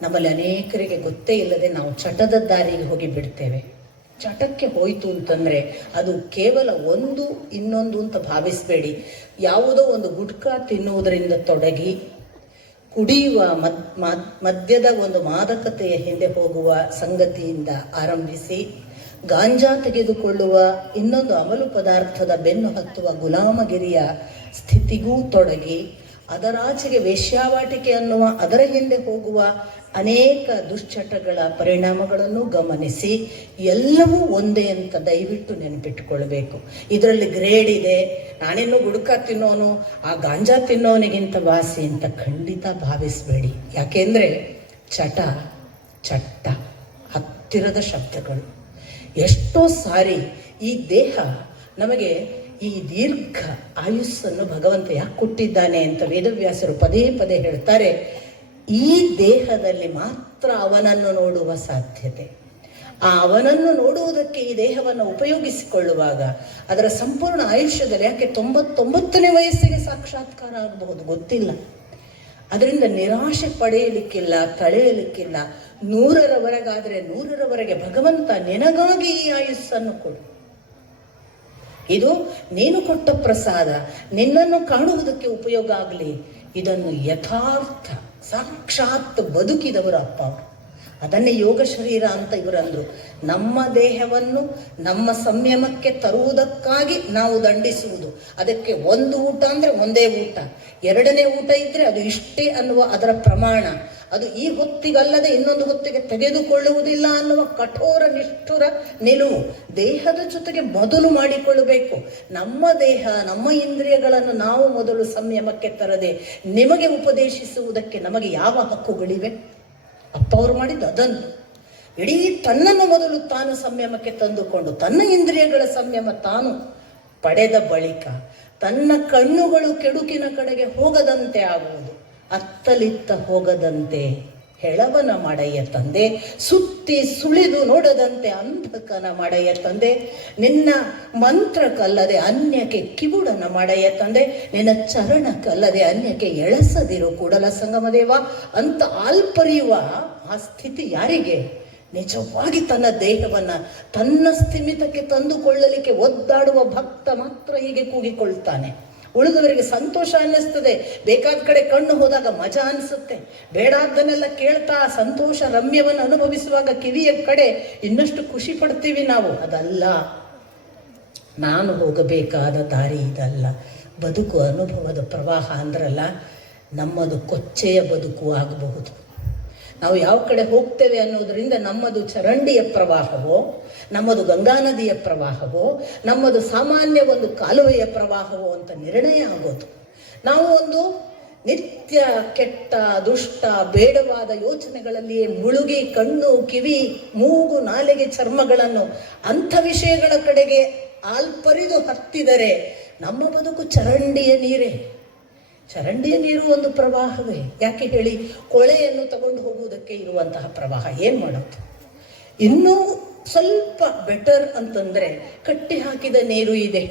ನಮ್ಮಲ್ಲಿ ಅನೇಕರಿಗೆ ಗೊತ್ತೇ ಇಲ್ಲದೆ ನಾವು ಚಟದ ದಾರಿಗೆ ಹೋಗಿ ಬಿಡ್ತೇವೆ. ಚಟಕ್ಕೆ ಹೋಯಿತು ಅಂತಂದ್ರೆ ಅದು ಕೇವಲ ಒಂದು ಇನ್ನೊಂದು ಅಂತ ಭಾವಿಸಬೇಡಿ. ಯಾವುದೋ ಒಂದು ಗುಟ್ಕಾ ತಿನ್ನುವುದರಿಂದ ತೊಡಗಿ, ಕುಡಿಯುವ ಮದ್ಯದ ಒಂದು ಮಾದಕತೆಯ ಹಿಂದೆ ಹೋಗುವ ಸಂಗತಿಯಿಂದ ಆರಂಭಿಸಿ, ಗಾಂಜಾ ತೆಗೆದುಕೊಳ್ಳುವ, ಇನ್ನೊಂದು ಅಮಲು ಪದಾರ್ಥದ ಬೆನ್ನು ಹತ್ತುವ ಗುಲಾಮಗಿರಿಯ ಸ್ಥಿತಿಗೂ ತೊಡಗಿ, ಅದರಾಚೆಗೆ ವೇಶ್ಯಾವಾಟಿಕೆ ಅನ್ನುವ ಅದರ ಹಿಂದೆ ಹೋಗುವ ಅನೇಕ ದುಶ್ಚಟಗಳ ಪರಿಣಾಮಗಳನ್ನು ಗಮನಿಸಿ, ಎಲ್ಲವೂ ಒಂದೇ ಅಂತ ದಯವಿಟ್ಟು ನೆನಪಿಟ್ಟುಕೊಳ್ಬೇಕು. ಇದರಲ್ಲಿ ಗ್ರೇಡ್ ಇದೆ. ನಾನೇನು ಗುಡ್ಕ ತಿನ್ನೋನು ಆ ಗಾಂಜಾ ತಿನ್ನೋನಿಗಿಂತ ವಾಸಿ ಅಂತ ಖಂಡಿತ ಭಾವಿಸಬೇಡಿ. ಯಾಕೆಂದ್ರೆ ಚಟ ಹತ್ತಿರದ ಶಬ್ದಗಳು. ಎಷ್ಟೋ ಸಾರಿ ಈ ದೇಹ ನಮಗೆ ಈ ದೀರ್ಘ ಆಯುಸ್ಸನ್ನು ಭಗವಂತ ಯಾಕೆ ಕೊಟ್ಟಿದ್ದಾನೆ ಅಂತ ವೇದವ್ಯಾಸರು ಪದೇ ಹೇಳ್ತಾರೆ. ಈ ದೇಹದಲ್ಲಿ ಮಾತ್ರ ಅವನನ್ನು ನೋಡುವ ಸಾಧ್ಯತೆ. ಆ ಅವನನ್ನು ನೋಡುವುದಕ್ಕೆ ಈ ದೇಹವನ್ನು ಉಪಯೋಗಿಸಿಕೊಳ್ಳುವಾಗ ಅದರ ಸಂಪೂರ್ಣ ಆಯುಷ್ಯದಲ್ಲಿ, ಯಾಕೆ 99ನೇ ವಯಸ್ಸಿಗೆ ಸಾಕ್ಷಾತ್ಕಾರ ಆಗಬಹುದು ಗೊತ್ತಿಲ್ಲ. ಅದರಿಂದ ನಿರಾಶೆ ಪಡೆಯಲಿಕ್ಕಿಲ್ಲ, ತಳೆಯಲಿಕ್ಕಿಲ್ಲ. 100ರವರೆಗಾದರೆ 100ರವರೆಗೆ ಭಗವಂತ ನಿನಗಾಗಿ ಈ ಆಯುಸ್ಸನ್ನು ಕೊಡು. ಇದು ನೀನು ಕೊಟ್ಟ ಪ್ರಸಾದ, ನಿನ್ನನ್ನು ಕಾಣುವುದಕ್ಕೆ ಉಪಯೋಗ ಆಗಲಿ. ಇದನ್ನು ಯಥಾರ್ಥ ಸಾಕ್ಷಾತ್ ಬದುಕಿದವರು ಅಪ್ಪ ಅವರು. ಅದನ್ನೇ ಯೋಗ ಶರೀರ ಅಂತ ಇವರಂದ್ರು. ನಮ್ಮ ದೇಹವನ್ನು ನಮ್ಮ ಸಂಯಮಕ್ಕೆ ತರುವುದಕ್ಕಾಗಿ ನಾವು ದಂಡಿಸುವುದು. ಅದಕ್ಕೆ ಒಂದು ಊಟ ಅಂದ್ರೆ ಒಂದೇ ಊಟ, ಎರಡನೇ ಊಟ ಇದ್ರೆ ಅದು ಇಷ್ಟೇ ಅನ್ನುವ ಅದರ ಪ್ರಮಾಣ, ಅದು ಈ ಹೊತ್ತಿಗಲ್ಲದೆ ಇನ್ನೊಂದು ಹೊತ್ತಿಗೆ ತೆಗೆದುಕೊಳ್ಳುವುದಿಲ್ಲ ಅನ್ನುವ ಕಠೋರ ನಿಷ್ಠುರ ನಿಲುವು ದೇಹದ ಜೊತೆಗೆ ಮೊದಲು ಮಾಡಿಕೊಳ್ಳಬೇಕು. ನಮ್ಮ ದೇಹ, ನಮ್ಮ ಇಂದ್ರಿಯಗಳನ್ನು ನಾವು ಮೊದಲು ಸಂಯಮಕ್ಕೆ ತರದೆ ನಿಮಗೆ ಉಪದೇಶಿಸುವುದಕ್ಕೆ ನಮಗೆ ಯಾವ ಹಕ್ಕುಗಳಿವೆ? ಅಪ್ಪ ಅವರು ಮಾಡಿದ್ದು ಅದನ್ನು. ಇಡೀ ತನ್ನನ್ನು ಮೊದಲು ತಾನು ಸಂಯಮಕ್ಕೆ ತಂದುಕೊಂಡು ತನ್ನ ಇಂದ್ರಿಯಗಳ ಸಂಯಮ ತಾನು ಪಡೆದ ಬಳಿಕ ತನ್ನ ಕಣ್ಣುಗಳು ಕೆಡುಕಿನ ಕಡೆಗೆ ಹೋಗದಂತೆ ಆಗುವುದು, ಅತ್ತಲಿತ್ತ ಹೋಗದಂತೆ ಹೆಳವನ ಮಾಡಯ್ಯ ತಂದೆ, ಸುತ್ತಿ ಸುಳಿದು ನೋಡದಂತೆ ಅಂಧಕನ ಮಾಡಯ್ಯ ತಂದೆ, ನಿನ್ನ ಮಂತ್ರಕ್ಕಲ್ಲದೆ ಅನ್ಯಕ್ಕೆ ಕಿವುಡನ ಮಾಡಯ್ಯ ತಂದೆ, ನಿನ್ನ ಚರಣಕ್ಕಲ್ಲದೆ ಅನ್ಯಕ್ಕೆ ಎಳಸದಿರು ಕೂಡಲ ಸಂಗಮದೇವ ಅಂತ ಆಲ್ಪರಿಯುವ ಆ ಸ್ಥಿತಿ ಯಾರಿಗೆ? ನಿಜವಾಗಿ ತನ್ನ ದೇಹವನ್ನು ತನ್ನ ಸ್ಥಿಮಿತಕ್ಕೆ ತಂದುಕೊಳ್ಳಲಿಕ್ಕೆ ಒದ್ದಾಡುವ ಭಕ್ತ ಮಾತ್ರ ಹೀಗೆ ಕೂಗಿಕೊಳ್ತಾನೆ. ಉಳಿದವರಿಗೆ ಸಂತೋಷ ಅನ್ನಿಸ್ತದೆ, ಬೇಕಾದ ಕಡೆ ಕಣ್ಣು ಹೋದಾಗ ಮಜಾ ಅನಿಸುತ್ತೆ, ಬೇಡಾದ್ದನ್ನೆಲ್ಲ ಕೇಳ್ತಾ ಸಂತೋಷ ರಮ್ಯವನ್ನು ಅನುಭವಿಸುವಾಗ ಕಿವಿಯ ಕಡೆ ಇನ್ನಷ್ಟು ಖುಷಿ ಪಡ್ತೀವಿ ನಾವು. ಅದಲ್ಲ, ನಾನು ಹೋಗಬೇಕಾದ ದಾರಿ ಇದಲ್ಲ. ಬದುಕು ಅನುಭವದ ಪ್ರವಾಹ ಅಂದ್ರಲ್ಲ, ನಮ್ಮದು ಕೊಚ್ಚೆಯ ಬದುಕು ಆಗಬಹುದು. ನಾವು ಯಾವ ಕಡೆ ಹೋಗ್ತೇವೆ ಅನ್ನೋದರಿಂದ ನಮ್ಮದು ಚರಂಡಿಯ ಪ್ರವಾಹವೋ, ನಮ್ಮದು ಗಂಗಾ ನದಿಯ ಪ್ರವಾಹವೋ, ನಮ್ಮದು ಸಾಮಾನ್ಯ ಒಂದು ಕಾಲುವೆಯ ಪ್ರವಾಹವೋ ಅಂತ ನಿರ್ಣಯ ಆಗೋದು. ನಾವು ಒಂದು ನಿತ್ಯ ಕೆಟ್ಟ ದುಷ್ಟ ಬೇಡವಾದ ಯೋಚನೆಗಳಲ್ಲಿಯೇ ಮುಳುಗಿ ಕಣ್ಣು ಕಿವಿ ಮೂಗು ನಾಲಿಗೆ ಚರ್ಮಗಳನ್ನು ಅಂಥ ವಿಷಯಗಳ ಕಡೆಗೆ ಆಲ್ಪರಿದು ಹತ್ತಿದರೆ ನಮ್ಮ ಬದುಕು ಚರಂಡಿಯ ನೀರೇ. ಚರಂಡಿಯ ನೀರು ಒಂದು ಪ್ರವಾಹವೇ. ಯಾಕೆ ಹೇಳಿ? ಕೊಳೆಯನ್ನು ತಗೊಂಡು ಹೋಗುವುದಕ್ಕೆ ಇರುವಂತಹ ಪ್ರವಾಹ. ಏನು ಮಾಡೋದು? ಇನ್ನೂ ಸ್ವಲ್ಪ ಬೆಟರ್ ಅಂತಂದರೆ ಕಟ್ಟಿ ಹಾಕಿದ ನೀರು ಇದೆ,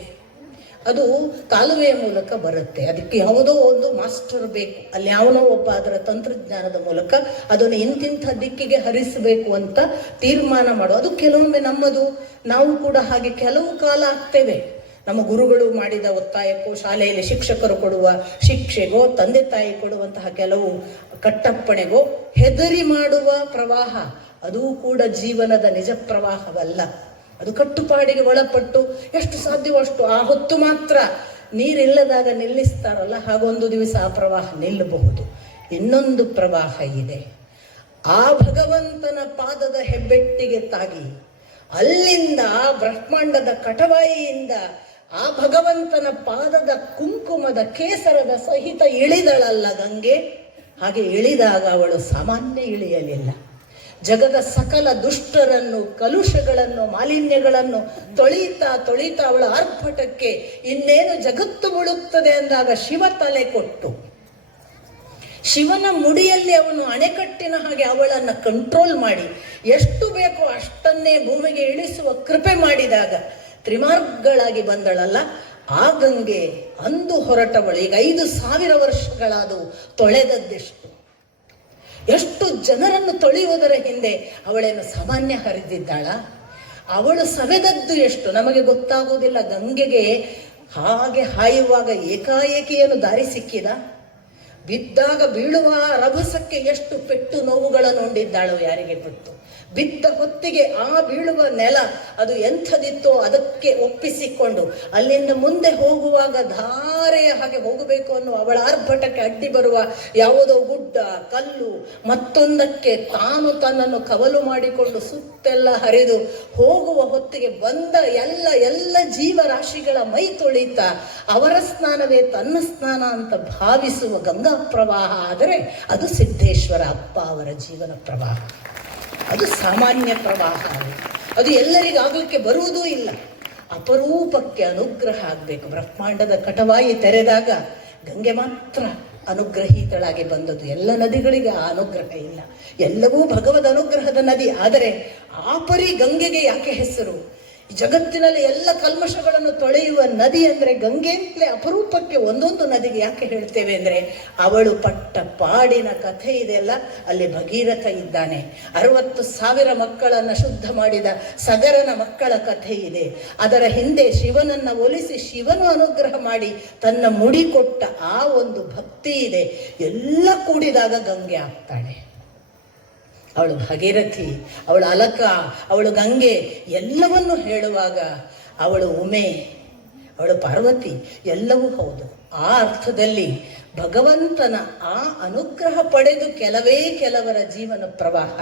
ಅದು ಕಾಲುವೆಯ ಮೂಲಕ ಬರುತ್ತೆ. ಅದಕ್ಕೆ ಯಾವುದೋ ಒಂದು ಮಾಸ್ಟರ್ ಬೇಕು, ಅಲ್ಲಿ ಯಾವನೋ ಒಬ್ಬ ಅದರ ತಂತ್ರಜ್ಞಾನದ ಮೂಲಕ ಅದನ್ನು ಇಂತಿಂಥ ದಿಕ್ಕಿಗೆ ಹರಿಸಬೇಕು ಅಂತ ತೀರ್ಮಾನ ಮಾಡೋ. ಅದು ಕೆಲವೊಮ್ಮೆ ನಮ್ಮದು, ನಾವು ಕೂಡ ಹಾಗೆ ಕೆಲವು ಕಾಲ ಆಗ್ತೇವೆ. ನಮ್ಮ ಗುರುಗಳು ಮಾಡಿದ ಒತ್ತಾಯಕ್ಕೋ, ಶಾಲೆಯಲ್ಲಿ ಶಿಕ್ಷಕರು ಕೊಡುವ ಶಿಕ್ಷೆಗೋ, ತಂದೆ ತಾಯಿ ಕೊಡುವಂತಹ ಕೆಲವು ಕಟ್ಟಪ್ಪಣೆಗೋ ಹೆದರಿ ಮಾಡುವ ಪ್ರವಾಹ, ಅದೂ ಕೂಡ ಜೀವನದ ನಿಜ ಪ್ರವಾಹವಲ್ಲ. ಅದು ಕಟ್ಟುಪಾಡಿಗೆ ಒಳಪಟ್ಟು ಎಷ್ಟು ಸಾಧ್ಯವೋ ಅಷ್ಟು ಆ ಹೊತ್ತು ಮಾತ್ರ ನೀರಿಲ್ಲದಾಗ ನಿಲ್ಲಿಸ್ತಾರಲ್ಲ, ಹಾಗೊಂದು ದಿವಸ ಆ ಪ್ರವಾಹ ನಿಲ್ಲಬಹುದು. ಇನ್ನೊಂದು ಪ್ರವಾಹ ಇದೆ, ಆ ಭಗವಂತನ ಪಾದದ ಹೆಬ್ಬೆಟ್ಟಿಗೆ ತಾಗಿ ಅಲ್ಲಿಂದ ಬ್ರಹ್ಮಾಂಡದ ಕಟವಾಯಿಯಿಂದ ಆ ಭಗವಂತನ ಪಾದದ ಕುಂಕುಮದ ಕೇಸರದ ಸಹಿತ ಇಳಿದಳಲ್ಲ ಗಂಗೆ. ಹಾಗೆ ಇಳಿದಾಗ ಅವಳು ಸಾಮಾನ್ಯ ಇಳಿಯಲಿಲ್ಲ. ಜಗದ ಸಕಲ ದುಷ್ಟರನ್ನು, ಕಲುಷಗಳನ್ನು, ಮಾಲಿನ್ಯಗಳನ್ನು ತೊಳಿತಾ ತೊಳಿತಾ ಅವಳ ಆರ್ಭಟಕ್ಕೆ ಇನ್ನೇನು ಜಗತ್ತು ಮುಳುಗ್ತದೆ ಅಂದಾಗ ಶಿವ ತಲೆ ಕೊಟ್ಟು, ಶಿವನ ಮುಡಿಯಲ್ಲಿ ಅವನು ಅಣೆಕಟ್ಟಿನ ಹಾಗೆ ಅವಳನ್ನು ಕಂಟ್ರೋಲ್ ಮಾಡಿ ಎಷ್ಟು ಬೇಕೋ ಅಷ್ಟನ್ನೇ ಭೂಮಿಗೆ ಇಳಿಸುವ ಕೃಪೆ ಮಾಡಿದಾಗ ತ್ರಿಮಾರ್ಗಗಳಾಗಿ ಬಂದಳಲ್ಲ ಆ ಗಂಗೆ. ಅಂದು ಹೊರಟವಳು ಈಗ 5,000 ವರ್ಷಗಳಾದವು. ತೊಳೆದದ್ದೆಷ್ಟು? ಎಷ್ಟು ಜನರನ್ನು ತೊಳೆಯುವುದರ ಹಿಂದೆ ಅವಳೇನು ಸಾಮಾನ್ಯ ಹರಿದಿದ್ದಾಳ? ಅವಳು ಸವೆದದ್ದು ಎಷ್ಟು ನಮಗೆ ಗೊತ್ತಾಗುವುದಿಲ್ಲ. ಗಂಗೆಗೆ ಹಾಗೆ ಹಾಯುವಾಗ ಏಕಾಏಕಿಯನ್ನು ದಾರಿ ಸಿಕ್ಕಿದ? ಬಿದ್ದಾಗ ಬೀಳುವ ರಭಸಕ್ಕೆ ಎಷ್ಟು ಪೆಟ್ಟು ನೋವುಗಳನ್ನು ಉಂಡಿದ್ದಾಳೋ ಯಾರಿಗೆ ಗೊತ್ತು. ಬಿದ್ದ ಹೊತ್ತಿಗೆ ಆ ಬೀಳುವ ನೆಲ ಅದು ಎಂಥದಿತ್ತೋ ಅದಕ್ಕೆ ಒಪ್ಪಿಸಿಕೊಂಡು ಅಲ್ಲಿಂದ ಮುಂದೆ ಹೋಗುವಾಗ ಧಾರೆಯ ಹಾಗೆ ಹೋಗಬೇಕು ಅನ್ನೋ ಅವಳ ಆರ್ಭಟಕ್ಕೆ ಅಡ್ಡಿ ಬರುವ ಯಾವುದೋ ಗುಡ್ಡ ಕಲ್ಲು ಮತ್ತೊಂದಕ್ಕೆ ತಾನು ತನ್ನನ್ನು ಕವಲು ಮಾಡಿಕೊಂಡು ಸುತ್ತೆಲ್ಲ ಹರಿದು ಹೋಗುವ ಹೊತ್ತಿಗೆ ಬಂದ ಎಲ್ಲ ಜೀವರಾಶಿಗಳ ಮೈ ತೊಳಿತಾ ಅವರ ಸ್ನಾನವೇ ತನ್ನ ಸ್ನಾನ ಅಂತ ಭಾವಿಸುವ ಗಂಗಾ ಪ್ರವಾಹ ಆದರೆ ಅದು ಸಿದ್ದೇಶ್ವರ ಅಪ್ಪ ಅವರ ಜೀವನ ಪ್ರವಾಹ. ಅದು ಸಾಮಾನ್ಯ ಪ್ರವಾಹ, ಅದು ಎಲ್ಲರಿಗಾಗಲಿಕ್ಕೆ ಬರುವುದೂ ಇಲ್ಲ. ಅಪರೂಪಕ್ಕೆ ಅನುಗ್ರಹ ಆಗಬೇಕು. ಬ್ರಹ್ಮಾಂಡದ ಕಟವಾಯಿ ತೆರೆದಾಗ ಗಂಗೆ ಮಾತ್ರ ಅನುಗ್ರಹೀತಳಾಗಿ ಬಂದದ್ದು. ಎಲ್ಲ ನದಿಗಳಿಗೆ ಆ ಅನುಗ್ರಹ ಇಲ್ಲ. ಎಲ್ಲವೂ ಭಗವದ್ ಅನುಗ್ರಹದ ನದಿ. ಆದರೆ ಆ ಪರಿ ಗಂಗೆಗೆ ಯಾಕೆ ಹೆಸರು? ಈ ಜಗತ್ತಿನಲ್ಲಿ ಎಲ್ಲ ಕಲ್ಮಶಗಳನ್ನು ತೊಳೆಯುವ ನದಿ ಅಂದರೆ ಗಂಗೆ ಅಂತಲೇ ಅಪರೂಪಕ್ಕೆ ಒಂದೊಂದು ನದಿಗೆ ಯಾಕೆ ಹೇಳ್ತೇವೆ ಅಂದರೆ ಅವಳು ಪಟ್ಟ ಪಾಡಿನ ಕಥೆ ಇದೆಯಲ್ಲ. ಅಲ್ಲಿ ಭಗೀರಥ ಇದ್ದಾನೆ, 60,000 ಮಕ್ಕಳನ್ನು ಶುದ್ಧ ಮಾಡಿದ ಸಗರನ ಮಕ್ಕಳ ಕಥೆ ಇದೆ. ಅದರ ಹಿಂದೆ ಶಿವನನ್ನು ಒಲಿಸಿ ಶಿವನು ಅನುಗ್ರಹ ಮಾಡಿ ತನ್ನ ಮುಡಿ ಕೊಟ್ಟ ಆ ಒಂದು ಭಕ್ತಿ ಇದೆ. ಎಲ್ಲ ಕೂಡಿದಾಗ ಗಂಗೆ ಆಗ್ತಾಳೆ. ಅವಳು ಭಾಗೀರಥಿ, ಅವಳು ಅಲಕ, ಅವಳು ಗಂಗೆ ಎಲ್ಲವನ್ನು ಹೇಳುವಾಗ ಅವಳು ಉಮೆ, ಅವಳು ಪಾರ್ವತಿ ಎಲ್ಲವೂ ಹೌದು. ಆ ಅರ್ಥದಲ್ಲಿ ಭಗವಂತನ ಆ ಅನುಗ್ರಹ ಪಡೆದು ಕೆಲವರ ಜೀವನ ಪ್ರವಾಹ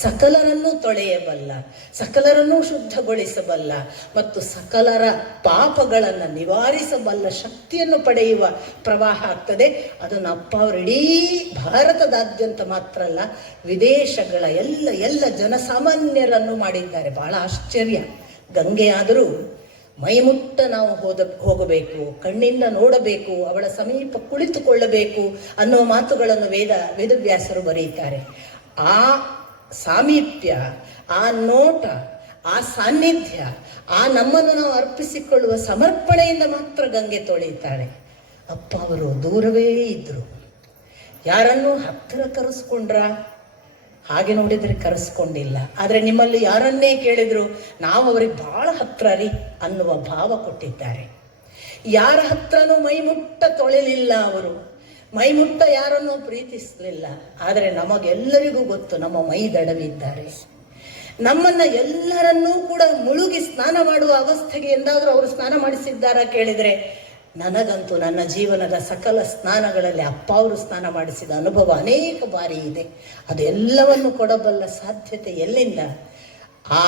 ಸಕಲರನ್ನೂ ತೊಳೆಯಬಲ್ಲ, ಸಕಲರನ್ನೂ ಶುದ್ಧಗೊಳಿಸಬಲ್ಲ ಮತ್ತು ಸಕಲರ ಪಾಪಗಳನ್ನು ನಿವಾರಿಸಬಲ್ಲ ಶಕ್ತಿಯನ್ನು ಪಡೆಯುವ ಪ್ರವಾಹ ಆಗ್ತದೆ. ಅದನ್ನು ಅಪ್ಪ ಅವರು ಇಡೀ ಭಾರತದಾದ್ಯಂತ ಮಾತ್ರ ಅಲ್ಲ, ವಿದೇಶಗಳ ಎಲ್ಲ ಜನಸಾಮಾನ್ಯರನ್ನು ಮಾಡಿದ್ದಾರೆ. ಬಹಳ ಆಶ್ಚರ್ಯ. ಗಂಗೆ ಆದರೂ ಮೈಮುಟ್ಟ ನಾವು ಹೋಗಬೇಕು, ಕಣ್ಣಿಂದ ನೋಡಬೇಕು, ಅವಳ ಸಮೀಪ ಕುಳಿತುಕೊಳ್ಳಬೇಕು ಅನ್ನೋ ಮಾತುಗಳನ್ನು ವೇದವ್ಯಾಸರು ಬರೆಯುತ್ತಾರೆ. ಆ ಸಾಮೀಪ್ಯ, ಆ ನೋಟ, ಆ ಸಾನ್ನಿಧ್ಯ, ಆ ನಮ್ಮನ್ನು ನಾವು ಅರ್ಪಿಸಿಕೊಳ್ಳುವ ಸಮರ್ಪಣೆಯಿಂದ ಮಾತ್ರ ಗಂಗೆ ತೊಳೆಯುತ್ತಾಳೆ. ಅಪ್ಪ ಅವರು ದೂರವೇ ಇದ್ರು, ಯಾರನ್ನೂ ಹತ್ತಿರ ಕರೆಸ್ಕೊಂಡ್ರ ಹಾಗೆ ನೋಡಿದರೆ ಕರೆಸ್ಕೊಂಡಿಲ್ಲ. ಆದರೆ ನಿಮ್ಮಲ್ಲಿ ಯಾರನ್ನೇ ಕೇಳಿದ್ರು ನಾವು ಅವ್ರಿಗೆ ಬಹಳ ಹತ್ರ ರೀ ಅನ್ನುವ ಭಾವ ಕೊಟ್ಟಿದ್ದಾರೆ. ಯಾರ ಹತ್ರನೂ ಮೈಮುಟ್ಟ ತೊಳೆಲಿಲ್ಲ ಅವರು, ಮೈಮುಟ್ಟ ಯಾರನ್ನೂ ಪ್ರೀತಿಸಲಿಲ್ಲ. ಆದರೆ ನಮಗೆಲ್ಲರಿಗೂ ಗೊತ್ತು ನಮ್ಮ ಮೈ ದಡವಿದ್ದಾರೆ. ನಮ್ಮನ್ನ ಎಲ್ಲರನ್ನೂ ಕೂಡ ಮುಳುಗಿ ಸ್ನಾನ ಮಾಡುವ ಅವಸ್ಥೆಗೆ ಎಂದಾದರೂ ಅವರು ಸ್ನಾನ ಮಾಡಿಸಿದ್ದಾರ ಕೇಳಿದರೆ, ನನಗಂತೂ ನನ್ನ ಜೀವನದ ಸಕಲ ಸ್ನಾನಗಳಲ್ಲಿ ಅಪ್ಪ ಅವರು ಸ್ನಾನ ಮಾಡಿಸಿದ ಅನುಭವ ಅನೇಕ ಬಾರಿ ಇದೆ. ಅದೆಲ್ಲವನ್ನು ಕೊಡಬಲ್ಲ ಸಾಧ್ಯತೆ ಎಲ್ಲಿಂದ? ಆ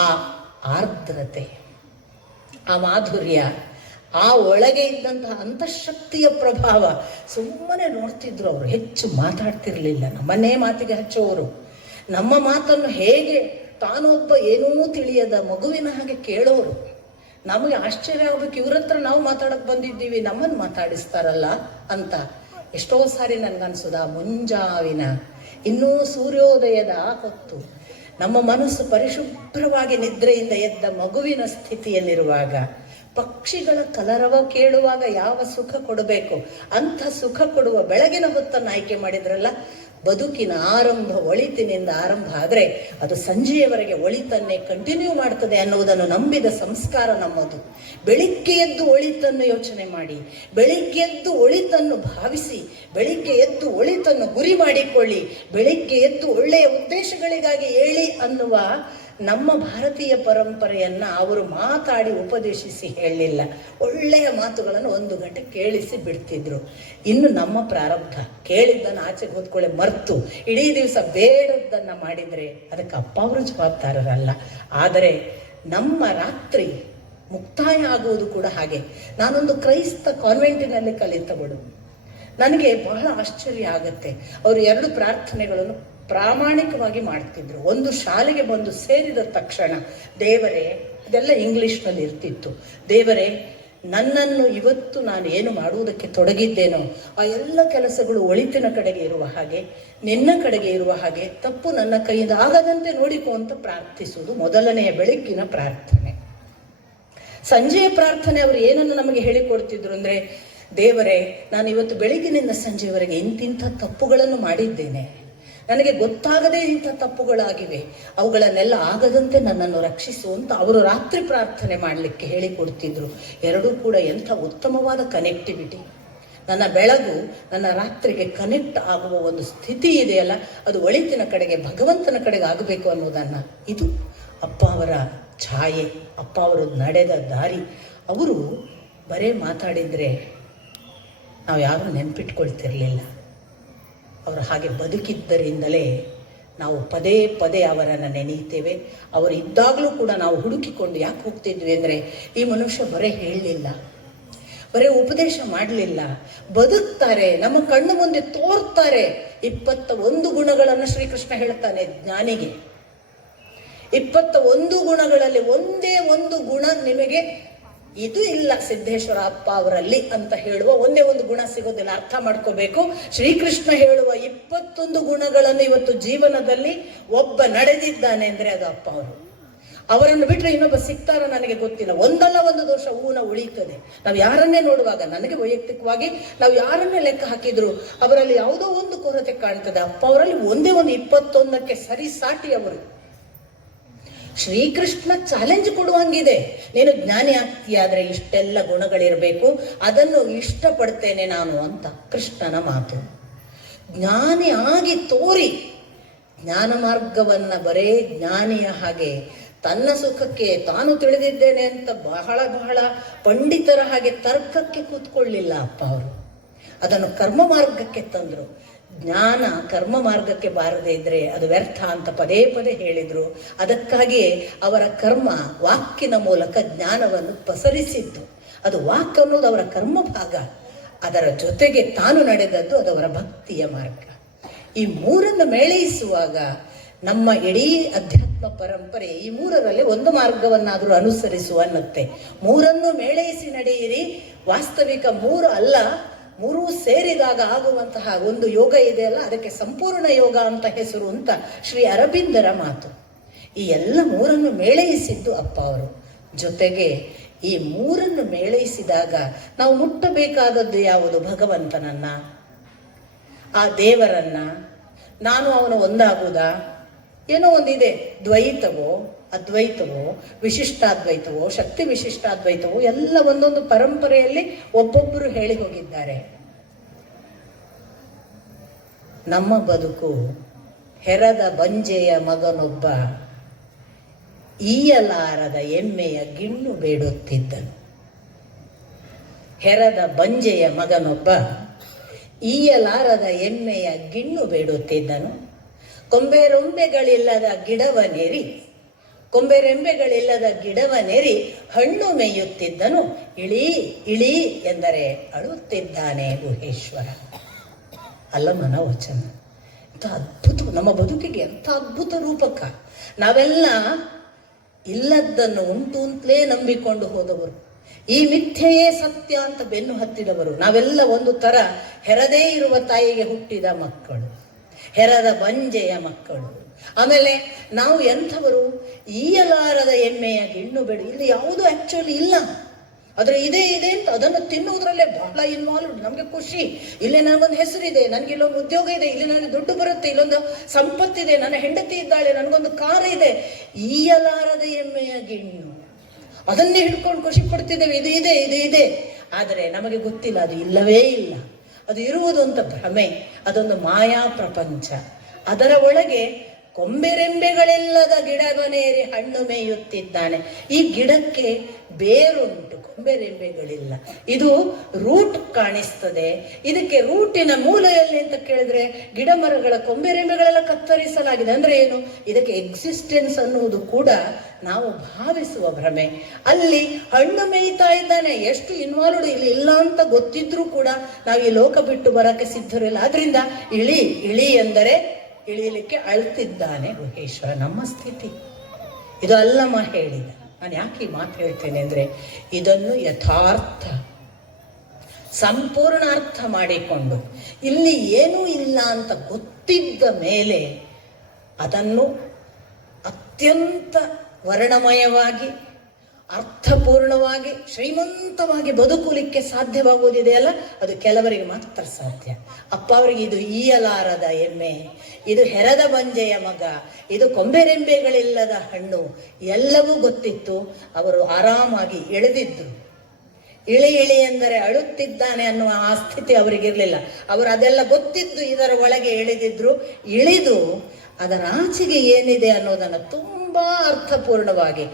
ಆರ್ದ್ರತೆ, ಆ ಮಾಧುರ್ಯ, ಆ ಒಳಗೆ ಇದ್ದಂತಹ ಅಂತಃಶಕ್ತಿಯ ಪ್ರಭಾವ. ಸುಮ್ಮನೆ ನೋಡ್ತಿದ್ರು ಅವರು, ಹೆಚ್ಚು ಮಾತಾಡ್ತಿರ್ಲಿಲ್ಲ. ನಮ್ಮನ್ನೇ ಮಾತಿಗೆ ಹಚ್ಚೋರು. ನಮ್ಮ ಮಾತನ್ನು ಹೇಗೆ ತಾನೊಬ್ಬ ಏನೂ ತಿಳಿಯದ ಮಗುವಿನ ಹಾಗೆ ಕೇಳೋರು. ನಮಗೆ ಆಶ್ಚರ್ಯ ಆಗ್ಬೇಕು, ಇವ್ರ ಹತ್ರ ನಾವು ಮಾತಾಡಕ್ ಬಂದಿದ್ದೀವಿ, ನಮ್ಮನ್ನು ಮಾತಾಡಿಸ್ತಾರಲ್ಲ ಅಂತ. ಎಷ್ಟೋ ಸಾರಿ ನನ್ಗನ್ಸೋದ ಮುಂಜಾವಿನ ಇನ್ನೂ ಸೂರ್ಯೋದಯದ ಹೊತ್ತು ನಮ್ಮ ಮನಸ್ಸು ಪರಿಶುಭ್ರವಾಗಿ ನಿದ್ರೆಯಿಂದ ಎದ್ದ ಮಗುವಿನ ಸ್ಥಿತಿಯಲ್ಲಿರುವಾಗ ಪಕ್ಷಿಗಳ ಕಲರವ ಕೇಳುವಾಗ ಯಾವ ಸುಖ ಕೊಡಬೇಕು ಅಂಥ ಸುಖ ಕೊಡುವ ಬೆಳಗಿನ ಹೊತ್ತನ್ನು ಆಯ್ಕೆ ಮಾಡಿದ್ರಲ್ಲ. ಬದುಕಿನ ಆರಂಭ ಒಳಿತಿನಿಂದ ಆರಂಭ ಆದರೆ ಅದು ಸಂಜೆಯವರೆಗೆ ಒಳಿತನ್ನೇ ಕಂಟಿನ್ಯೂ ಮಾಡ್ತದೆ ಅನ್ನುವುದನ್ನು ನಂಬಿದ ಸಂಸ್ಕಾರ ನಮ್ಮದು. ಬೆಳಿಗ್ಗೆ ಎದ್ದು ಒಳಿತನ್ನು ಯೋಚನೆ ಮಾಡಿ, ಬೆಳಿಗ್ಗೆ ಎದ್ದು ಒಳಿತನ್ನು ಭಾವಿಸಿ, ಬೆಳಿಗ್ಗೆ ಎದ್ದು ಒಳಿತನ್ನು ಗುರಿ ಮಾಡಿಕೊಳ್ಳಿ, ಬೆಳಿಗ್ಗೆ ಎದ್ದು ಒಳ್ಳೆಯ ಉದ್ದೇಶಗಳಿಗಾಗಿ ಏಳಿ ಅನ್ನುವ ನಮ್ಮ ಭಾರತೀಯ ಪರಂಪರೆಯನ್ನ ಅವರು ಮಾತಾಡಿ ಉಪದೇಶಿಸಿ ಹೇಳಲಿಲ್ಲ. ಒಳ್ಳೆಯ ಮಾತುಗಳನ್ನು 1 ಗಂಟೆ ಕೇಳಿಸಿ ಬಿಡ್ತಿದ್ರು. ಇನ್ನು ನಮ್ಮ ಪ್ರಾರಬ್ಧ ಕೇಳಿದ್ದನ್ನು ಆಚೆಗೆ ಹೊತ್ಕೊಳ್ಳೆ ಮರ್ತು ಇಡೀ ದಿವಸ ಬೇಡದ್ದನ್ನ ಮಾಡಿದರೆ ಅದಕ್ಕೆ ಅಪ್ಪ ಅವರು ಜವಾಬ್ದಾರರಲ್ಲ. ಆದರೆ ನಮ್ಮ ರಾತ್ರಿ ಮುಕ್ತಾಯ ಆಗುವುದು ಕೂಡ ಹಾಗೆ. ನಾನೊಂದು ಕ್ರೈಸ್ತ ಕಾನ್ವೆಂಟಿನಲ್ಲಿ ಕಲಿತವಳು. ನನಗೆ ಬಹಳ ಆಶ್ಚರ್ಯ ಆಗತ್ತೆ. ಅವರು 2 ಪ್ರಾರ್ಥನೆಗಳನ್ನು ಪ್ರಾಮಾಣಿಕವಾಗಿ ಮಾಡ್ತಿದ್ರು. ಒಂದು, ಶಾಲೆಗೆ ಬಂದು ಸೇರಿದ ತಕ್ಷಣ ದೇವರೇ, ಅದೆಲ್ಲ ಇಂಗ್ಲಿಷ್ನಲ್ಲಿ ಇರ್ತಿತ್ತು, ದೇವರೇ ನನ್ನನ್ನು ಇವತ್ತು ನಾನು ಏನು ಮಾಡುವುದಕ್ಕೆ ತೊಡಗಿದ್ದೇನೋ ಆ ಎಲ್ಲ ಕೆಲಸಗಳು ಒಳಿತಿನ ಕಡೆಗೆ ಇರುವ ಹಾಗೆ, ನಿನ್ನ ಕಡೆಗೆ ಇರುವ ಹಾಗೆ, ತಪ್ಪು ನನ್ನ ಕೈಯಿಂದ ಆಗದಂತೆ ನೋಡಿಕೊ ಅಂತ ಪ್ರಾರ್ಥಿಸುವುದು ಮೊದಲನೆಯ ಬೆಳಗ್ಗಿನ ಪ್ರಾರ್ಥನೆ. ಸಂಜೆಯ ಪ್ರಾರ್ಥನೆ ಅವರು ಏನನ್ನು ನಮಗೆ ಹೇಳಿಕೊಡ್ತಿದ್ರು ಅಂದ್ರೆ, ದೇವರೇ ನಾನು ಇವತ್ತು ಬೆಳಗಿನಿಂದ ಸಂಜೆಯವರೆಗೆ ಇಂತಿಂಥ ತಪ್ಪುಗಳನ್ನು ಮಾಡಿದ್ದೇನೆ, ನನಗೆ ಗೊತ್ತಾಗದೇ ಇಂಥ ತಪ್ಪುಗಳಾಗಿವೆ, ಅವುಗಳನ್ನೆಲ್ಲ ಆಗದಂತೆ ನನ್ನನ್ನು ರಕ್ಷಿಸು ಅಂತ ಅವರು ರಾತ್ರಿ ಪ್ರಾರ್ಥನೆ ಮಾಡಲಿಕ್ಕೆ ಹೇಳಿಕೊಡ್ತಿದ್ರು. ಎರಡೂ ಕೂಡ ಎಂಥ ಉತ್ತಮವಾದ ಕನೆಕ್ಟಿವಿಟಿ. ನನ್ನ ಬೆಳಗು ನನ್ನ ರಾತ್ರಿಗೆ ಕನೆಕ್ಟ್ ಆಗುವ ಒಂದು ಸ್ಥಿತಿ ಇದೆಯಲ್ಲ, ಅದು ಒಳಿತಿನ ಕಡೆಗೆ, ಭಗವಂತನ ಕಡೆಗೆ ಆಗಬೇಕು ಅನ್ನೋದನ್ನು, ಇದು ಅಪ್ಪ ಅವರ ಛಾಯೆ, ಅಪ್ಪ ಅವರು ನಡೆದ ದಾರಿ. ಅವರು ಬರೇ ಮಾತಾಡಿದರೆ ನಾವು ಯಾರೂ ನೆನಪಿಟ್ಕೊಳ್ತಿರ್ಲಿಲ್ಲ. ಅವರು ಹಾಗೆ ಬದುಕಿದ್ದರಿಂದಲೇ ನಾವು ಪದೇ ಪದೇ ಅವರನ್ನು ನೆನೆಯುತ್ತೇವೆ. ಅವರು ಇದ್ದಾಗಲೂ ಕೂಡ ನಾವು ಹುಡುಕಿಕೊಂಡು ಯಾಕೆ ಹೋಗ್ತಿದ್ವಿ ಅಂದರೆ, ಈ ಮನುಷ್ಯ ಬರೇ ಹೇಳಲಿಲ್ಲ, ಬರೇ ಉಪದೇಶ ಮಾಡಲಿಲ್ಲ, ಬದುಕ್ತಾರೆ, ನಮ್ಮ ಕಣ್ಣು ಮುಂದೆ ತೋರ್ತಾರೆ. 21 ಗುಣಗಳನ್ನು ಶ್ರೀಕೃಷ್ಣ ಹೇಳ್ತಾನೆ ಜ್ಞಾನಿಗೆ. 21 ಗುಣಗಳಲ್ಲಿ ಒಂದೇ ಒಂದು ಗುಣ ನಿಮಗೆ ಇದು ಇಲ್ಲ ಸಿದ್ದೇಶ್ವರ ಅಪ್ಪ ಅವರಲ್ಲಿ ಅಂತ ಹೇಳುವ ಒಂದೇ ಒಂದು ಗುಣ ಸಿಗೋದಿಲ್ಲ. ಅರ್ಥ ಮಾಡ್ಕೋಬೇಕು. ಶ್ರೀಕೃಷ್ಣ ಹೇಳುವ 21 ಗುಣಗಳನ್ನು ಇವತ್ತು ಜೀವನದಲ್ಲಿ ಒಬ್ಬ ನಡೆದಿದ್ದಾನೆ ಅಂದ್ರೆ ಅದು ಅಪ್ಪ ಅವರು. ಅವರನ್ನು ಬಿಟ್ಟರೆ ಇನ್ನೊಬ್ಬ ಸಿಗ್ತಾರ ನನಗೆ ಗೊತ್ತಿಲ್ಲ. ಒಂದಲ್ಲ ಒಂದು ದೋಷ ಊನ ಉಳಿಯುತ್ತದೆ. ನಾವು ಯಾರನ್ನೇ ನೋಡುವಾಗ, ನನಗೆ ವೈಯಕ್ತಿಕವಾಗಿ ನಾವು ಯಾರನ್ನೇ ಲೆಕ್ಕ ಹಾಕಿದ್ರು ಅವರಲ್ಲಿ ಯಾವುದೋ ಒಂದು ಕೊರತೆ ಕಾಣ್ತದೆ. ಅಪ್ಪ ಅವರಲ್ಲಿ ಒಂದೇ ಒಂದು 21ಕ್ಕೆ ಸರಿ ಸಾಟಿ ಅವರು. ಶ್ರೀಕೃಷ್ಣ ಚಾಲೆಂಜ್ ಕೊಡುವಂಗಿದೆ, ನೀನು ಜ್ಞಾನಿ ಆಗ್ತೀಯಾದ್ರೆ ಇಷ್ಟೆಲ್ಲ ಗುಣಗಳಿರಬೇಕು, ಅದನ್ನು ಇಷ್ಟಪಡ್ತೇನೆ ನಾನು ಅಂತ ಕೃಷ್ಣನ ಮಾತು. ಜ್ಞಾನಿ ಆಗಿ ತೋರಿ ಜ್ಞಾನ ಮಾರ್ಗವನ್ನ ಬರೇ ಜ್ಞಾನಿಯ ಹಾಗೆ ತನ್ನ ಸುಖಕ್ಕೆ ತಾನು ತಿಳಿದಿದ್ದೇನೆ ಅಂತ ಬಹಳ ಬಹಳ ಪಂಡಿತರ ಹಾಗೆ ತರ್ಕಕ್ಕೆ ಕೂತ್ಕೊಳ್ಳಿಲ್ಲ ಅಪ್ಪ ಅವರು. ಅದನ್ನು ಕರ್ಮ ಮಾರ್ಗಕ್ಕೆ ತಂದ್ರು. ಜ್ಞಾನ ಕರ್ಮ ಮಾರ್ಗಕ್ಕೆ ಬಾರದೇ ಇದ್ರೆ ಅದು ವ್ಯರ್ಥ ಅಂತ ಪದೇ ಪದೇ ಹೇಳಿದ್ರು. ಅದಕ್ಕಾಗಿಯೇ ಅವರ ಕರ್ಮ ವಾಕ್ಕಿನ ಮೂಲಕ ಜ್ಞಾನವನ್ನು ಪಸರಿಸಿದ್ದು. ಅದು ವಾಕ್ ಅನ್ನೋದು ಅವರ ಕರ್ಮ ಭಾಗ, ಅದರ ಜೊತೆಗೆ ತಾನು ನಡೆದದ್ದು ಅದವರ ಭಕ್ತಿಯ ಮಾರ್ಗ. ಈ ಮೂರನ್ನು ಮೇಳೈಸುವಾಗ ನಮ್ಮ ಇಡೀ ಅಧ್ಯಾತ್ಮ ಪರಂಪರೆ ಈ ಮೂರರಲ್ಲಿ ಒಂದು ಮಾರ್ಗವನ್ನಾದರೂ ಅನುಸರಿಸುವ ಅನ್ನತ್ತೆ. ಮೂರನ್ನು ಮೇಳೈಸಿ ನಡೆಯಿರಿ. ವಾಸ್ತವಿಕ 3 ಅಲ್ಲ, 3 ಸೇರಿದಾಗ ಆಗುವಂತಹ ಒಂದು ಯೋಗ ಇದೆಯಲ್ಲ, ಅದಕ್ಕೆ ಸಂಪೂರ್ಣ ಯೋಗ ಅಂತ ಹೆಸರು ಅಂತ ಶ್ರೀ ಅರಬಿಂದರ ಮಾತು. ಈ ಎಲ್ಲ 3 ಮೇಳೈಸಿದ್ದು ಅಪ್ಪ ಅವರು. ಜೊತೆಗೆ ಈ 3 ಮೇಳೈಸಿದಾಗ ನಾವು ಮುಟ್ಟಬೇಕಾದದ್ದು ಯಾವುದು? ಭಗವಂತನನ್ನ, ಆ ದೇವರನ್ನ. ನಾನು ಅವನು ಒಂದಾಗುವುದಾ? ಏನೋ ಒಂದಿದೆ, ದ್ವೈತವೋ ಅದ್ವೈತವೋ ವಿಶಿಷ್ಟಾದ್ವೈತವೋ ಶಕ್ತಿ ವಿಶಿಷ್ಟಾದ್ವೈತವೋ ಎಲ್ಲ ಒಂದೊಂದು ಪರಂಪರೆಯಲ್ಲಿ ಒಬ್ಬೊಬ್ಬರು ಹೇಳಿ ಹೋಗಿದ್ದಾರೆ. ನಮ್ಮ ಬದುಕು ಹೆರದ ಬಂಜೆಯ ಮಗನೊಬ್ಬ ಈಯಲಾರದ ಎಮ್ಮೆಯ ಗಿಣ್ಣು ಬೇಡುತ್ತಿದ್ದನು. ಹೆರದ ಬಂಜೆಯ ಮಗನೊಬ್ಬ ಈಯಲಾರದ ಎಮ್ಮೆಯ ಗಿಣ್ಣು ಬೇಡುತ್ತಿದ್ದನು. ಕೊಂಬೆರೆಂಬೆಗಳಿಲ್ಲದ ಗಿಡವನೆರಿ ಹಣ್ಣು ಮೇಯುತ್ತಿದ್ದನು. ಇಳಿ ಇಳಿ ಎಂದರೆ ಅಳುತ್ತಿದ್ದಾನೆ ಗುಹೇಶ್ವರ. ಅಲ್ಲಮನ ವಚನ. ಎಂಥ ಅದ್ಭುತ, ನಮ್ಮ ಬದುಕಿಗೆ ಎಂಥ ಅದ್ಭುತ ರೂಪಕ. ನಾವೆಲ್ಲ ಇಲ್ಲದ್ದನ್ನು ಉಂಟು ಅಂತಲೇ ನಂಬಿಕೊಂಡು ಹೋದವರು, ಈ ಮಿಥ್ಯೆಯೇ ಸತ್ಯ ಅಂತ ಬೆನ್ನು ಹತ್ತಿದವರು. ನಾವೆಲ್ಲ ಒಂದು ತರ ಹೆರದೇ ಇರುವ ತಾಯಿಗೆ ಹುಟ್ಟಿದ ಮಕ್ಕಳು, ಹೆರದ ಬಂಜೆಯ ಮಕ್ಕಳು. ಆಮೇಲೆ ನಾವು ಎಂಥವರು, ಈಯಲಾರದ ಎಮ್ಮೆಯ ಗಿಣ್ಣು ಬೇಡ. ಇಲ್ಲಿ ಯಾವುದು ಆಕ್ಚುಲಿ ಇಲ್ಲ, ಆದ್ರೆ ಇದೆ ಅಂತ ಅದನ್ನು ತಿನ್ನುವುದರಲ್ಲೇ ಬಹಳ ಇನ್ವಾಲ್ವ್. ನಮ್ಗೆ ಖುಷಿ, ಇಲ್ಲೇ ನನಗೊಂದು ಹೆಸರಿದೆ, ನನಗೆ ಇಲ್ಲೊಂದು ಉದ್ಯೋಗ ಇದೆ, ಇಲ್ಲಿ ನನಗೆ ದುಡ್ಡು ಬರುತ್ತೆ, ಇಲ್ಲೊಂದು ಸಂಪತ್ತಿದೆ, ನನ್ನ ಹೆಂಡತಿ ಇದ್ದಾಳೆ, ನನಗೊಂದು ಕಾರ್ ಇದೆ. ಈಯಲಾರದ ಎಮ್ಮೆಯ ಗಿಣ್ಣು, ಅದನ್ನೇ ಹಿಡ್ಕೊಂಡು ಖುಷಿ ಪಡ್ತಿದ್ದೇವೆ. ಇದು ಇದೆ. ಆದರೆ ನಮಗೆ ಗೊತ್ತಿಲ್ಲ, ಅದು ಇಲ್ಲವೇ ಇಲ್ಲ. ಅದು ಇರುವುದು ಅಂತ ಭ್ರಮೆ, ಅದೊಂದು ಮಾಯಾ ಪ್ರಪಂಚ. ಅದರ ಒಳಗೆ ಕೊಂಬೆರೆಂಬೆಗಳೆಲ್ಲದ ಗಿಡವನೇರಿ ಹಣ್ಣು ಮೇಯುತ್ತಿದ್ದಾನೆ. ಈ ಗಿಡಕ್ಕೆ ಬೇರುಂಟು, ಕೊಂಬೆರೆಂಬೆಗಳಿಲ್ಲ. ಇದು ರೂಟ್ ಕಾಣಿಸ್ತದೆ. ಇದಕ್ಕೆ ರೂಟಿನ ಮೂಲ ಎಲ್ಲಿ ಅಂತ ಕೇಳಿದ್ರೆ ಗಿಡ ಮರಗಳ ಕೊಂಬೆರೆಂಬೆಗಳೆಲ್ಲ ಕತ್ತರಿಸಲಾಗಿದೆ. ಅಂದ್ರೆ ಏನು, ಇದಕ್ಕೆ ಎಕ್ಸಿಸ್ಟೆನ್ಸ್ ಅನ್ನುವುದು ಕೂಡ ನಾವು ಭಾವಿಸುವ ಭ್ರಮೆ. ಅಲ್ಲಿ ಹಣ್ಣು ಮೇಯ್ತಾ ಇದ್ದಾನೆ, ಎಷ್ಟು ಇನ್ವಾಲ್ವ್ಡ್ ಇಲ್ಲಿ ಇಲ್ಲ ಅಂತ ಗೊತ್ತಿದ್ರೂ ಕೂಡ ನಾವು ಈ ಲೋಕ ಬಿಟ್ಟು ಬರಕ್ಕೆ ಸಿದ್ಧರಿಲ್ಲ. ಆದ್ರಿಂದ ಇಳಿ ಎಂದರೆ ಇಳಿಯಲಿಕ್ಕೆ ಅಳ್ತಿದ್ದಾನೆ ಗುಹೇಶ್ವರ. ನಮ್ಮ ಸ್ಥಿತಿ ಇದು ಅಲ್ಲಮ್ಮ ಹೇಳಿದ. ನಾನು ಯಾಕೆ ಈ ಮಾತು ಹೇಳ್ತೇನೆ ಅಂದ್ರೆ, ಇದನ್ನು ಯಥಾರ್ಥ ಸಂಪೂರ್ಣ ಅರ್ಥ ಮಾಡಿಕೊಂಡು ಇಲ್ಲಿ ಏನೂ ಇಲ್ಲ ಅಂತ ಗೊತ್ತಿದ್ದ ಮೇಲೆ ಅದನ್ನು ಅತ್ಯಂತ ವರ್ಣಮಯವಾಗಿ ಅರ್ಥಪೂರ್ಣವಾಗಿ ಶ್ರೀಮಂತವಾಗಿ ಬದುಕಲಿಕ್ಕೆ ಸಾಧ್ಯವಾಗುವುದಿದೆಯಲ್ಲ, ಅದು ಕೆಲವರಿಗೆ ಮಾತ್ರ ಸಾಧ್ಯ. ಅಪ್ಪ ಅವರಿಗೆ ಇದು ಈಯಲಾರದ ಎಮ್ಮೆ, ಇದು ಹೆರದ ಬಂಜೆಯ ಮಗ, ಇದು ಕೊಂಬೆರೆಂಬೆಗಳಿಲ್ಲದ ಹಣ್ಣು ಎಲ್ಲವೂ ಗೊತ್ತಿತ್ತು. ಅವರು ಆರಾಮಾಗಿ ಎಳೆದಿದ್ರು. ಇಳಿ ಎಂದರೆ ಅಳುತ್ತಿದ್ದಾನೆ ಅನ್ನುವ ಆ ಸ್ಥಿತಿ ಅವರಿಗಿರಲಿಲ್ಲ. ಅವರು ಅದೆಲ್ಲ ಗೊತ್ತಿದ್ದು ಇದರ ಒಳಗೆ ಇಳಿದಿದ್ರು. ಇಳಿದು ಅದರ ಆಚೆಗೆ ಏನಿದೆ ಅನ್ನೋದನ್ನು ತುಂಬಾ ಅರ್ಥಪೂರ್ಣವಾಗಿ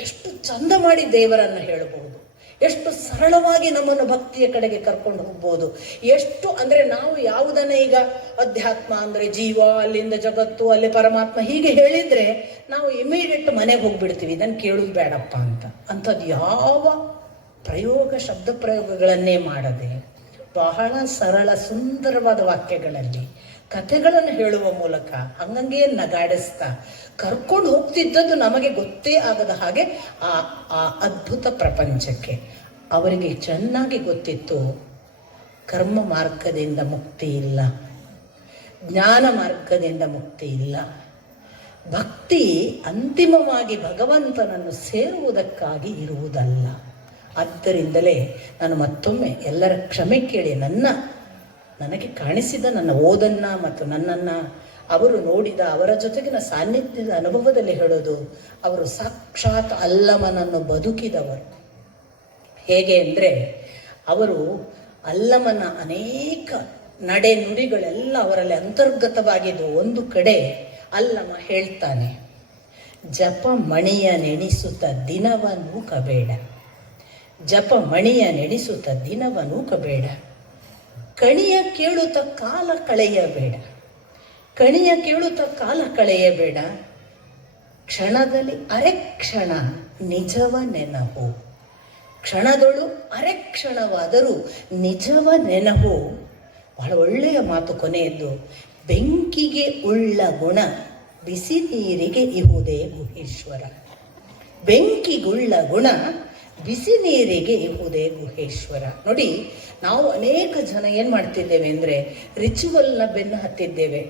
ಎಷ್ಟು ಚಂದ ಮಾಡಿ ದೇವರನ್ನು ಹೇಳಬಹುದು, ಎಷ್ಟು ಸರಳವಾಗಿ ನಮ್ಮನ್ನು ಭಕ್ತಿಯ ಕಡೆಗೆ ಕರ್ಕೊಂಡು ಹೋಗ್ಬೋದು. ಎಷ್ಟು ಅಂದ್ರೆ ನಾವು ಯಾವುದನ್ನ ಈಗ ಅಧ್ಯಾತ್ಮ ಅಂದ್ರೆ ಜೀವ, ಅಲ್ಲಿಂದ ಜಗತ್ತು, ಅಲ್ಲಿ ಪರಮಾತ್ಮ ಹೀಗೆ ಹೇಳಿದ್ರೆ ನಾವು ಇಮಿಡಿಯೇಟ್ ಮನೆಗೆ ಹೋಗ್ಬಿಡ್ತೀವಿ, ಇದನ್ನು ಕೇಳುದು ಬೇಡಪ್ಪ ಅಂತ. ಅಂಥದ್ದು ಯಾವ ಶಬ್ದ ಪ್ರಯೋಗಗಳನ್ನೇ ಮಾಡದೆ ಬಹಳ ಸರಳ ಸುಂದರವಾದ ವಾಕ್ಯಗಳಲ್ಲಿ ಕಥೆಗಳನ್ನು ಹೇಳುವ ಮೂಲಕ ಹಂಗಂಗೆ ನಗಾಡಿಸ್ತಾ ಕರ್ಕೊಂಡು ಹೋಗ್ತಿದ್ದದ್ದು ನಮಗೆ ಗೊತ್ತೇ ಆಗದ ಹಾಗೆ ಆ ಅದ್ಭುತ ಪ್ರಪಂಚಕ್ಕೆ. ಅವರಿಗೆ ಚೆನ್ನಾಗಿ ಗೊತ್ತಿತ್ತು, ಕರ್ಮ ಮಾರ್ಗದಿಂದ ಮುಕ್ತಿ ಇಲ್ಲ, ಜ್ಞಾನ ಮಾರ್ಗದಿಂದ ಮುಕ್ತಿ ಇಲ್ಲ. ಭಕ್ತಿ ಅಂತಿಮವಾಗಿ ಭಗವಂತನನ್ನು ಸೇರುವುದಕ್ಕಾಗಿ ಇರುವುದಲ್ಲ. ಆದ್ದರಿಂದಲೇ ನಾನು ಮತ್ತೊಮ್ಮೆ ಎಲ್ಲರ ಕ್ಷಮೆ ಕೇಳಿ ನನಗೆ ಕಾಣಿಸಿದ ನನ್ನ ಓದನ್ನ ಮತ್ತು ನನ್ನನ್ನು ಅವರು ನೋಡಿದ ಅವರ ಜೊತೆಗಿನ ಸಾನ್ನಿಧ್ಯದ ಅನುಭವದಲ್ಲಿ ಹೇಳೋದು, ಅವರು ಸಾಕ್ಷಾತ್ ಅಲ್ಲಮನನ್ನು ಬದುಕಿದವರು. ಹೇಗೆ ಅಂದರೆ ಅವರು ಅಲ್ಲಮನ ಅನೇಕ ನಡೆ ನುಡಿಗಳೆಲ್ಲ ಅವರಲ್ಲಿ ಅಂತರ್ಗತವಾಗಿದ್ದು. ಒಂದು ಕಡೆ ಅಲ್ಲಮ ಹೇಳ್ತಾನೆ, ಜಪ ಮಣಿಯ ನೆನೆಸುತ್ತ ದಿನವ ನೂಕಬೇಡ, ಜಪ ಮಣಿಯ ನೆನೆಸುತ್ತ ದಿನವ ನೂಕಬೇಡ, ಕಣಿಯ ಕೇಳುತ್ತ ಕಾಲ ಕಳೆಯಬೇಡ, ಕಣಿಯ ಕೇಳುತ್ತ ಕಾಲ ಕಳೆಯಬೇಡ, ಕ್ಷಣದಲ್ಲಿ ಅರೆಕ್ಷಣ ನಿಜವ ನೆನಹು, ಕ್ಷಣದೊಳು ಅರೆಕ್ಷಣವಾದರೂ ನಿಜವ ನೆನಹು. ಬಹಳ ಒಳ್ಳೆಯ ಮಾತು ಕೊನೆಯದ್ದು. ಬೆಂಕಿಗೆ ಉಳ್ಳ ಗುಣ ಬಿಸಿ ನೀರಿಗೆ ಇಹುದೇ ಗುಹೇಶ್ವರ, ಬೆಂಕಿಗುಳ್ಳ ಗುಣ ಬಿಸಿ ನೀರಿಗೆ ಇಹುದೇ ಗುಹೇಶ್ವರ. ನೋಡಿ, ನಾವು ಅನೇಕ ಜನ ಏನು ಮಾಡ್ತಿದ್ದೇವೆ ಅಂದರೆ ರಿಚುವಲ್ನ ಬೆನ್ನು ಹತ್ತಿದ್ದೇವೆ.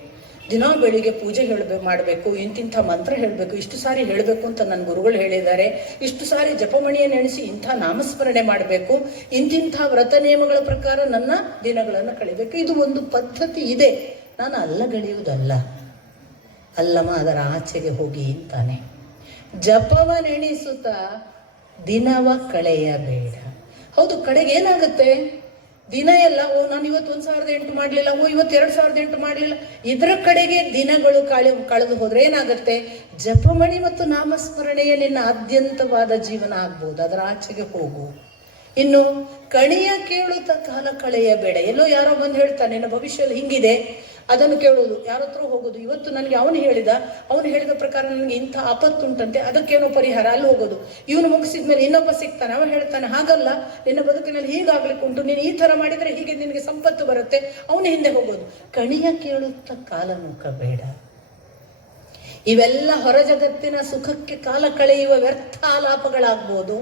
ದಿನ ಬೆಳಿಗ್ಗೆ ಪೂಜೆ ಮಾಡಬೇಕು, ಇಂತಿಂಥ ಮಂತ್ರ ಹೇಳಬೇಕು, ಇಷ್ಟು ಸಾರಿ ಹೇಳಬೇಕು ಅಂತ ನನ್ನ ಗುರುಗಳು ಹೇಳಿದ್ದಾರೆ, ಇಷ್ಟು ಸಾರಿ ಜಪಮಣಿಯನ್ನು ಎಣಿಸಿ ಇಂಥ ನಾಮಸ್ಮರಣೆ ಮಾಡಬೇಕು, ಇಂತಿಂಥ ವ್ರತ ನಿಯಮಗಳ ಪ್ರಕಾರ ನನ್ನ ದಿನಗಳನ್ನು ಕಳಿಬೇಕು. ಇದು ಒಂದು ಪದ್ಧತಿ ಇದೆ. ನಾನು ಅಲ್ಲಗಳೆಯುವುದಲ್ಲ. ಅಲ್ಲಮ್ಮ ಅದರ ಆಚೆಗೆ ಹೋಗಿ ಅಂತಾನೆ. ಜಪವನೆಣಿಸುತ್ತ ದಿನವ ಕಳೆಯಬೇಡ. ಹೌದು, ಕಡೆಗೆ ಏನಾಗುತ್ತೆ? ದಿನ ಎಲ್ಲ ನಾನು ಇವತ್ತು 1,008 ಮಾಡಲಿಲ್ಲ, ಇವತ್ತು 2,008 ಮಾಡಲಿಲ್ಲ, ಇದರ ಕಡೆಗೆ ದಿನಗಳು ಕಳೆದು ಹೋದ್ರೆ ಏನಾಗುತ್ತೆ? ಜಪಮಣಿ ಮತ್ತು ನಾಮಸ್ಮರಣೆಯೇ ನಿನ್ನ ಆದ್ಯಂತವಾದ ಜೀವನ ಆಗ್ಬೋದು. ಅದರ ಆಚೆಗೆ ಹೋಗು. ಇನ್ನು ಕಣಿಯ ಕೇಳುತ್ತ ಕಾಲ ಕಳೆಯಬೇಡ. ಎಲ್ಲೋ ಯಾರೋ ಬಂದು ಹೇಳ್ತಾನೆ ನಿನ್ನ ಭವಿಷ್ಯದಲ್ಲಿ ಹಿಂಗಿದೆ, ಅದನ್ನು ಕೇಳೋದು, ಯಾರ ಹತ್ರ ಹೋಗೋದು. ಇವತ್ತು ನನಗೆ ಅವನು ಹೇಳಿದ ಪ್ರಕಾರ ನನಗೆ ಇಂಥ ಆಪತ್ತುಂಟಂತೆ, ಅದಕ್ಕೇನೋ ಪರಿಹಾರ, ಅಲ್ಲಿ ಹೋಗೋದು. ಇವನು ಮುಗಿಸಿದ್ಮೇಲೆ ಇನ್ನೊಬ್ಬ ಸಿಗ್ತಾನೆ, ಅವ ಹೇಳ್ತಾನೆ ಹಾಗಲ್ಲ, ನಿನ್ನ ಬದುಕಿನಲ್ಲಿ ಹೀಗಾಗ್ಲಿಕ್ಕೆ ಉಂಟು, ನೀನು ಈ ತರ ಮಾಡಿದ್ರೆ ಹೀಗೆ ನಿನಗೆ ಸಂಪತ್ತು ಬರುತ್ತೆ, ಅವನ ಹಿಂದೆ ಹೋಗೋದು. ಕಣಿಯ ಕೇಳುತ್ತ ಕಾಲ ನೂಕಬೇಡ. ಇವೆಲ್ಲ ಹೊರ ಜಗತ್ತಿನ ಸುಖಕ್ಕೆ ಕಾಲ ಕಳೆಯುವ ವ್ಯರ್ಥ ಆಲಾಪಗಳಾಗ್ಬೋದು.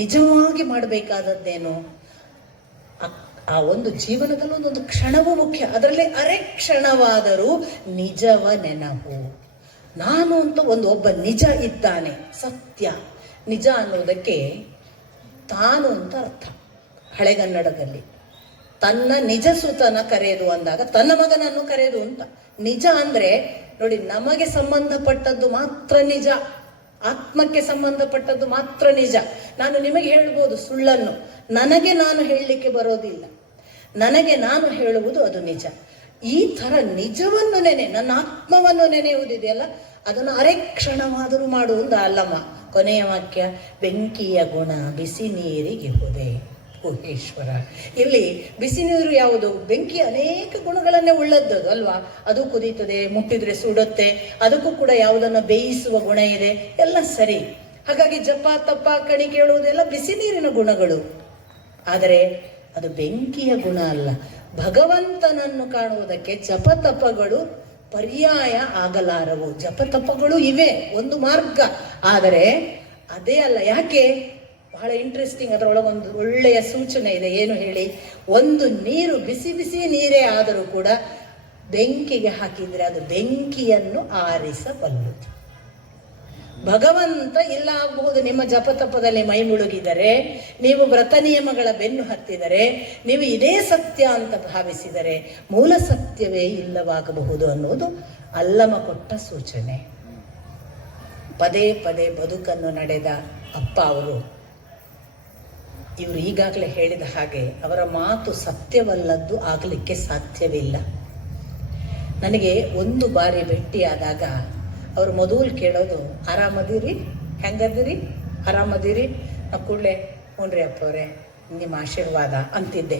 ನಿಜವಾಗಿ ಮಾಡಬೇಕಾದದ್ದೇನು? ಆ ಒಂದು ಜೀವನದಲ್ಲಿ ಒಂದೊಂದು ಕ್ಷಣವೂ ಮುಖ್ಯ. ಅದರಲ್ಲಿ ಅರೆ ಕ್ಷಣವಾದರೂ ನಿಜವ ನೆನಪು. ನಾನು ಅಂತ ಒಬ್ಬ ನಿಜ ಇದ್ದಾನೆ, ಸತ್ಯ. ನಿಜ ಅನ್ನೋದಕ್ಕೆ ತಾನು ಅಂತ ಅರ್ಥ. ಹಳೆಗನ್ನಡದಲ್ಲಿ ತನ್ನ ನಿಜ ಸುತನ ಕರೆಯೋದು ಅಂದಾಗ ತನ್ನ ಮಗನನ್ನು ಕರೆಯೋದು ಅಂತ. ನಿಜ ಅಂದ್ರೆ ನೋಡಿ, ನಮಗೆ ಸಂಬಂಧಪಟ್ಟದ್ದು ಮಾತ್ರ ನಿಜ, ಆತ್ಮಕ್ಕೆ ಸಂಬಂಧಪಟ್ಟದ್ದು ಮಾತ್ರ ನಿಜ. ನಾನು ನಿಮಗೆ ಹೇಳ್ಬೋದು ಸುಳ್ಳನ್ನು, ನನಗೆ ನಾನು ಹೇಳಲಿಕ್ಕೆ ಬರೋದಿಲ್ಲ. ನನಗೆ ನಾನು ಹೇಳುವುದು ಅದು ನಿಜ. ಈ ತರ ನಿಜವನ್ನು ನನ್ನ ಆತ್ಮವನ್ನು ನೆನೆಯುವುದಿದೆಯಲ್ಲ, ಅದನ್ನು ಅರೆ ಕ್ಷಣವಾದರೂ ಮಾಡುವುದು ಅಲ್ಲಮ್ಮ. ಕೊನೆಯ ವಾಕ್ಯ, ಬೆಂಕಿಯ ಗುಣ ಬಿಸಿ ನೀರಿಗೆ ಹೋದೆ ಗುಹೇಶ್ವರ. ಇಲ್ಲಿ ಬಿಸಿ ನೀರು ಯಾವುದು? ಬೆಂಕಿ ಅನೇಕ ಗುಣಗಳನ್ನೇ ಉಳ್ಳದ್ದು ಅಲ್ವಾ. ಅದು ಕುದೀತದೆ, ಮುಟ್ಟಿದ್ರೆ ಸುಡುತ್ತೆ, ಅದಕ್ಕೂ ಕೂಡ ಯಾವುದನ್ನು ಬೇಯಿಸುವ ಗುಣ ಇದೆ, ಎಲ್ಲ ಸರಿ. ಹಾಗಾಗಿ ಜಪ ತಪ ಕಣಿ ಕೇಳುವುದೆಲ್ಲ ಬಿಸಿ ನೀರಿನ ಗುಣಗಳು. ಆದರೆ ಅದು ಬೆಂಕಿಯ ಗುಣ ಅಲ್ಲ. ಭಗವಂತನನ್ನು ಕಾಣುವುದಕ್ಕೆ ಜಪತಪಗಳು ಪರ್ಯಾಯ ಆಗಲಾರವು. ಜಪತಪಗಳು ಇವೆ, ಒಂದು ಮಾರ್ಗ, ಆದರೆ ಅದೇ ಅಲ್ಲ. ಯಾಕೆ? ಬಹಳ ಇಂಟ್ರೆಸ್ಟಿಂಗ್. ಅದರೊಳಗೊಂದು ಒಳ್ಳೆಯ ಸೂಚನೆ ಇದೆ. ಏನು ಹೇಳಿ? ಒಂದು ನೀರು ಬಿಸಿ ಬಿಸಿ ನೀರೇ ಆದರೂ ಕೂಡ ಬೆಂಕಿಗೆ ಹಾಕಿದ್ರೆ ಅದು ಬೆಂಕಿಯನ್ನು ಆರಿಸಬಲ್ಲುದು. ಭಗವಂತ ಇಲ್ಲ ಆಗಬಹುದು. ನಿಮ್ಮ ಜಪತಪದಲ್ಲಿ ಮೈ ಮುಳುಗಿದರೆ, ನೀವು ವ್ರತ ನಿಯಮಗಳ ಬೆನ್ನು ಹತ್ತಿದರೆ, ನೀವು ಇದೇ ಸತ್ಯ ಅಂತ ಭಾವಿಸಿದರೆ ಮೂಲ ಸತ್ಯವೇ ಇಲ್ಲವಾಗಬಹುದು ಅನ್ನೋದು ಅಲ್ಲಮ ಕೊಟ್ಟ ಸೂಚನೆ. ಪದೇ ಪದೇ ಬದುಕನ್ನು ನಡೆದ ಅಪ್ಪ ಅವರು, ಇವರು ಈಗಾಗಲೇ ಹೇಳಿದ ಹಾಗೆ ಅವರ ಮಾತು ಸತ್ಯವಲ್ಲದ್ದು ಆಗಲಿಕ್ಕೆ ಸಾಧ್ಯವಿಲ್ಲ. ನನಗೆ ಒಂದು ಬಾರಿ ಭೇಟಿಯಾದಾಗ ಅವರು ಮೊದಲು ಕೇಳೋದು, ಆರಾಮದಿರಿ, ಹೆಂಗದಿರಿ, ಆರಾಮದಿರಿ. ಕೂಡಲೇ ಹ್ಞೂನ್ರಿ ಅಪ್ಪ ಅವರೇ, ನಿಮ್ಮ ಆಶೀರ್ವಾದ ಅಂತಿದ್ದೆ.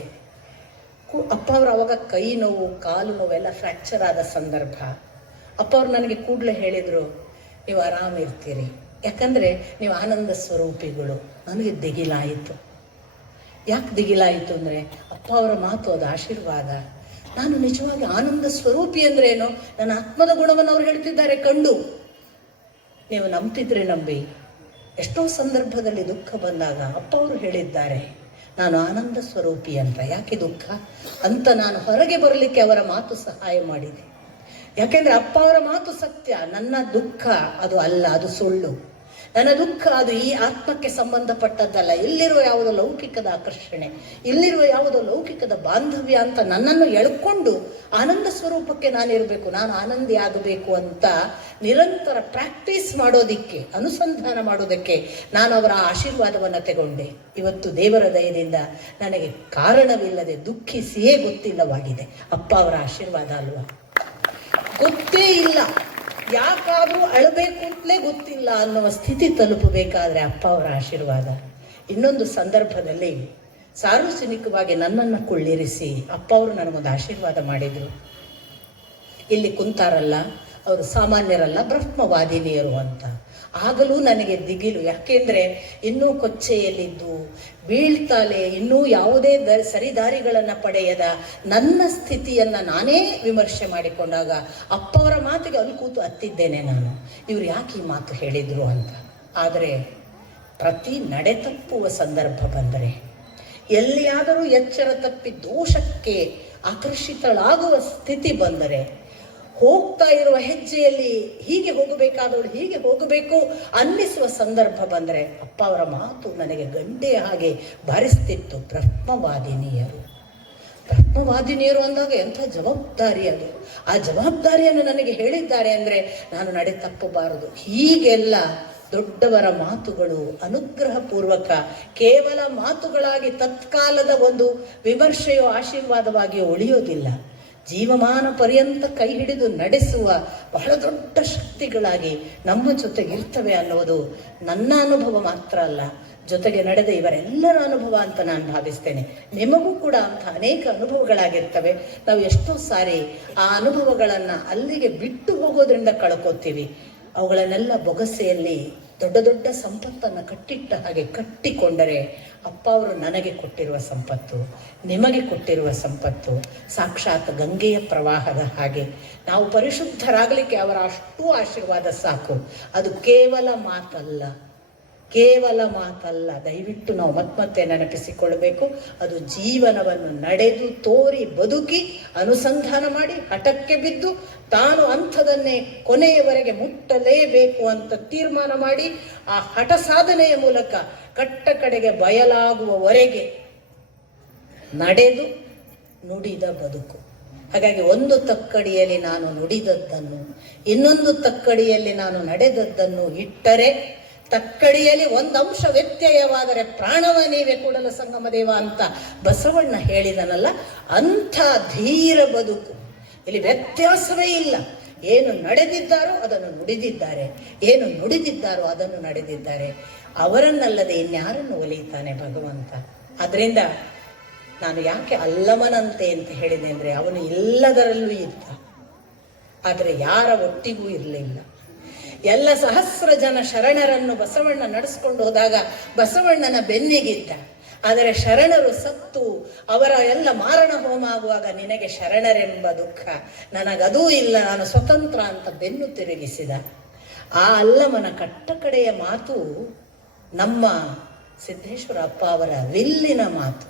ಅಪ್ಪ ಅವರು ಅವಾಗ ಕೈ ನೋವು, ಕಾಲು ನೋವೆಲ್ಲ ಫ್ರ್ಯಾಕ್ಚರ್ ಆದ ಸಂದರ್ಭ. ಅಪ್ಪ ಅವರು ನನಗೆ ಕೂಡಲೇ ಹೇಳಿದರು, ನೀವು ಆರಾಮಿರ್ತೀರಿ, ಯಾಕಂದರೆ ನೀವು ಆನಂದ ಸ್ವರೂಪಿಗಳು. ನನಗೆ ದಿಗಿಲಾಯಿತು. ಯಾಕೆ ದಿಗಿಲಾಯಿತು ಅಂದರೆ, ಅಪ್ಪ ಅವರ ಮಾತು ಅದು ಆಶೀರ್ವಾದ. ನಾನು ನಿಜವಾಗಿ ಆನಂದ ಸ್ವರೂಪಿ ಅಂದ್ರೆ ಏನು? ನನ್ನ ಆತ್ಮದ ಗುಣವನ್ನು ಅವ್ರು ಹೇಳ್ತಿದ್ದಾರೆ ಕಂಡು. ನೀವು ನಂಬ್ತಿದ್ರೆ ನಂಬಿ, ಎಷ್ಟೋ ಸಂದರ್ಭದಲ್ಲಿ ದುಃಖ ಬಂದಾಗ ಅಪ್ಪ ಅವರು ಹೇಳಿದ್ದಾರೆ ನಾನು ಆನಂದ ಸ್ವರೂಪಿ ಅಂತ. ಯಾಕೆ ದುಃಖ ಅಂತ ನಾನು ಹೊರಗೆ ಬರಲಿಕ್ಕೆ ಅವರ ಮಾತು ಸಹಾಯ ಮಾಡಿದೆ. ಯಾಕೆಂದ್ರೆ ಅಪ್ಪ ಅವರ ಮಾತು ಸತ್ಯ. ನನ್ನ ದುಃಖ ಅದು ಅಲ್ಲ, ಅದು ಸುಳ್ಳು. ನನ್ನ ದುಃಖ ಅದು ಈ ಆತ್ಮಕ್ಕೆ ಸಂಬಂಧಪಟ್ಟದ್ದಲ್ಲ. ಇಲ್ಲಿರುವ ಯಾವುದೋ ಲೌಕಿಕದ ಆಕರ್ಷಣೆ, ಇಲ್ಲಿರುವ ಯಾವುದೋ ಲೌಕಿಕದ ಬಾಂಧವ್ಯ ಅಂತ ನನ್ನನ್ನು ಎಳ್ಕೊಂಡು ಆನಂದ ಸ್ವರೂಪಕ್ಕೆ ನಾನಿರಬೇಕು, ನಾನು ಆನಂದಿ ಆಗಬೇಕು ಅಂತ ನಿರಂತರ ಪ್ರಾಕ್ಟೀಸ್ ಮಾಡೋದಿಕ್ಕೆ, ಅನುಸಂಧಾನ ಮಾಡೋದಕ್ಕೆ ನಾನು ಅವರ ಆಶೀರ್ವಾದವನ್ನು ತಗೊಂಡೆ. ಇವತ್ತು ದೇವರ ದಯದಿಂದ ನನಗೆ ಕಾರಣವಿಲ್ಲದೆ ದುಃಖಿಸಿಯೇ ಗೊತ್ತಿಲ್ಲವಾಗಿದೆ. ಅಪ್ಪ ಅವರ ಆಶೀರ್ವಾದ ಅಲ್ವಾ? ಗೊತ್ತೇ ಇಲ್ಲ, ಯಾಕಾದ್ರೂ ಅಳಬೇಕು ಅಂತಲೇ ಗೊತ್ತಿಲ್ಲ ಅನ್ನುವ ಸ್ಥಿತಿ ತಲುಪಬೇಕಾದ್ರೆ ಅಪ್ಪ ಅವರ ಆಶೀರ್ವಾದ. ಇನ್ನೊಂದು ಸಂದರ್ಭದಲ್ಲಿ ಸಾರ್ವಜನಿಕವಾಗಿ ನನ್ನನ್ನು ಕುಳ್ಳಿರಿಸಿ ಅಪ್ಪ ಅವರು ನನಗೊಂದು ಆಶೀರ್ವಾದ ಮಾಡಿದರು. ಇಲ್ಲಿ ಕುಂತಾರಲ್ಲ ಅವರು ಸಾಮಾನ್ಯರಲ್ಲ, ಬ್ರಹ್ಮವಾದಿನಿಯರು ಅಂತ. ಆಗಲೂ ನನಗೆ ದಿಗಿಲು. ಯಾಕೆಂದ್ರೆ ಇನ್ನೂ ಕೊಚ್ಚೆಯಲ್ಲಿದ್ದು ಬೀಳ್ತಾಲೆ, ಇನ್ನೂ ಯಾವುದೇ ಸರಿದಾರಿಗಳನ್ನು ಪಡೆಯದ ನನ್ನ ಸ್ಥಿತಿಯನ್ನು ನಾನೇ ವಿಮರ್ಶೆ ಮಾಡಿಕೊಂಡಾಗ ಅಪ್ಪವರ ಮಾತಿಗೆ ಅಲ್ಲಿ ಕೂತು ಅತ್ತಿದ್ದೇನೆ ನಾನು, ಇವ್ರು ಯಾಕೆ ಈ ಮಾತು ಹೇಳಿದ್ರು ಅಂತ. ಆದರೆ ಪ್ರತಿ ನಡೆ ತಪ್ಪುವ ಸಂದರ್ಭ ಬಂದರೆ, ಎಲ್ಲಿಯಾದರೂ ಎಚ್ಚರ ತಪ್ಪಿ ದೋಷಕ್ಕೆ ಆಕರ್ಷಿತಳಾಗುವ ಸ್ಥಿತಿ ಬಂದರೆ, ಹೋಗ್ತಾ ಇರುವ ಹೆಜ್ಜೆಯಲ್ಲಿ ಹೀಗೆ ಹೋಗಬೇಕಾದವಳು ಹೀಗೆ ಹೋಗಬೇಕು ಅನ್ನಿಸುವ ಸಂದರ್ಭ ಬಂದರೆ ಅಪ್ಪ ಅವರ ಮಾತು ನನಗೆ ಗಂಟೆಯ ಹಾಗೆ ಬಾರಿಸ್ತಿತ್ತು. ಬ್ರಹ್ಮವಾದಿನಿಯರು, ಬ್ರಹ್ಮವಾದಿನಿಯರು ಅಂದಾಗ ಎಂಥ ಜವಾಬ್ದಾರಿ ಅದು. ಆ ಜವಾಬ್ದಾರಿಯನ್ನು ನನಗೆ ಹೇಳಿದ್ದಾರೆ ಅಂದರೆ ನಾನು ನಡೆ ತಪ್ಪಬಾರದು. ಹೀಗೆಲ್ಲ ದೊಡ್ಡವರ ಮಾತುಗಳು ಅನುಗ್ರಹ ಪೂರ್ವಕ ಕೇವಲ ಮಾತುಗಳಾಗಿ ತತ್ಕಾಲದ ಒಂದು ವಿಮರ್ಶೆಯೋ ಆಶೀರ್ವಾದವಾಗಿಯೋ ಉಳಿಯೋದಿಲ್ಲ. ಜೀವಮಾನ ಪರ್ಯಂತ ಕೈ ಹಿಡಿದು ನಡೆಸುವ ಬಹಳ ದೊಡ್ಡ ಶಕ್ತಿಗಳಾಗಿ ನಮ್ಮ ಜೊತೆಗಿರ್ತವೆ ಅನ್ನೋದು ನನ್ನ ಅನುಭವ ಮಾತ್ರ ಅಲ್ಲ, ಜೊತೆಗೆ ನಡೆದ ಇವರೆಲ್ಲರ ಅನುಭವ ಅಂತ ನಾನು ಭಾವಿಸ್ತೇನೆ. ನಿಮಗೂ ಕೂಡ ಅಂಥ ಅನೇಕ ಅನುಭವಗಳಾಗಿರ್ತವೆ. ನಾವು ಎಷ್ಟೋ ಸಾರಿ ಆ ಅನುಭವಗಳನ್ನು ಅಲ್ಲಿಗೆ ಬಿಟ್ಟು ಹೋಗೋದ್ರಿಂದ ಕಳ್ಕೊತೀವಿ. ಅವುಗಳನ್ನೆಲ್ಲ ಬೊಗಸೆಯಲ್ಲಿ ದೊಡ್ಡ ದೊಡ್ಡ ಸಂಪತ್ತನ್ನು ಕಟ್ಟಿಟ್ಟ ಹಾಗೆ ಕಟ್ಟಿಕೊಂಡರೆ ಅಪ್ಪ ಅವರು ನನಗೆ ಕೊಟ್ಟಿರುವ ಸಂಪತ್ತು, ನಿಮಗೆ ಕೊಟ್ಟಿರುವ ಸಂಪತ್ತು ಸಾಕ್ಷಾತ್ ಗಂಗೆಯ ಪ್ರವಾಹದ ಹಾಗೆ. ನಾವು ಪರಿಶುದ್ಧರಾಗಲಿಕ್ಕೆ ಅವರ ಅಷ್ಟೂ ಆಶೀರ್ವಾದ ಸಾಕು. ಅದು ಕೇವಲ ಮಾತಲ್ಲ, ಕೇವಲ ಮಾತಲ್ಲ. ದಯವಿಟ್ಟು ನಾವು ಮತ್ತೆ ನೆನಪಿಸಿಕೊಳ್ಳಬೇಕು. ಅದು ಜೀವನವನ್ನು ನಡೆದು ತೋರಿ ಬದುಕಿ ಅನುಸಂಧಾನ ಮಾಡಿ ಹಠಕ್ಕೆ ಬಿದ್ದು ತಾನು ಅಂಥದನ್ನೇ ಕೊನೆಯವರೆಗೆ ಮುಟ್ಟಲೇಬೇಕು ಅಂತ ತೀರ್ಮಾನ ಮಾಡಿ ಆ ಹಠ ಸಾಧನೆಯ ಮೂಲಕ ಕಟ್ಟ ಕಡೆಗೆ ಬಯಲಾಗುವವರೆಗೆ ನಡೆದು ನುಡಿದ ಬದುಕು. ಹಾಗಾಗಿ ಒಂದು ತಕ್ಕಡಿಯಲ್ಲಿ ನಾನು ನುಡಿದದ್ದನ್ನು, ಇನ್ನೊಂದು ತಕ್ಕಡಿಯಲ್ಲಿ ನಾನು ನಡೆದದ್ದನ್ನು ಇಟ್ಟರೆ ತಕ್ಕಡಿಯಲ್ಲಿ ಒಂದು ಅಂಶ ವ್ಯತ್ಯಯವಾದರೆ ಪ್ರಾಣವ ನೀವೇ ಕೂಡಲ ಸಂಗಮ ದೇವ ಅಂತ ಬಸವಣ್ಣ ಹೇಳಿದನಲ್ಲ, ಅಂಥ ಧೀರ ಬದುಕು. ಇಲ್ಲಿ ವ್ಯತ್ಯಾಸವೇ ಇಲ್ಲ. ಏನು ನಡೆದಿದ್ದಾರೋ ಅದನ್ನು ನುಡಿದಿದ್ದಾರೆ, ಏನು ನುಡಿದಿದ್ದಾರೋ ಅದನ್ನು ನಡೆದಿದ್ದಾರೆ. ಅವರನ್ನಲ್ಲದೆ ಇನ್ಯಾರನ್ನು ಒಲಿಯುತ್ತಾನೆ ಭಗವಂತ. ಅದರಿಂದ ನಾನು ಯಾಕೆ ಅಲ್ಲಮನಂತೆ ಅಂತ ಹೇಳಿದೆ ಅಂದರೆ, ಅವನು ಎಲ್ಲದರಲ್ಲೂ ಇದ್ದ, ಆದರೆ ಯಾರ ಒಟ್ಟಿಗೂ ಇರಲಿಲ್ಲ. ಎಲ್ಲ ಸಹಸ್ರ ಜನ ಶರಣರನ್ನು ಬಸವಣ್ಣ ನಡೆಸ್ಕೊಂಡು ಹೋದಾಗ ಬಸವಣ್ಣನ ಬೆನ್ನಿಗಿದ್ದ. ಆದರೆ ಶರಣರು ಸತ್ತು ಅವರ ಎಲ್ಲ ಮಾರಣ ಹೋಮ ಆಗುವಾಗ ನಿನಗೆ ಶರಣರೆಂಬ ದುಃಖ, ನನಗದೂ ಇಲ್ಲ, ನಾನು ಸ್ವತಂತ್ರ ಅಂತ ಬೆನ್ನು ತಿರುಗಿಸಿದ. ಆ ಅಲ್ಲಮನ ಕಟ್ಟ ಕಡೆಯ ಮಾತು ನಮ್ಮ ಸಿದ್ದೇಶ್ವರ ಅಪ್ಪ ಅವರ ವಿಲ್ಲಿನ ಮಾತು.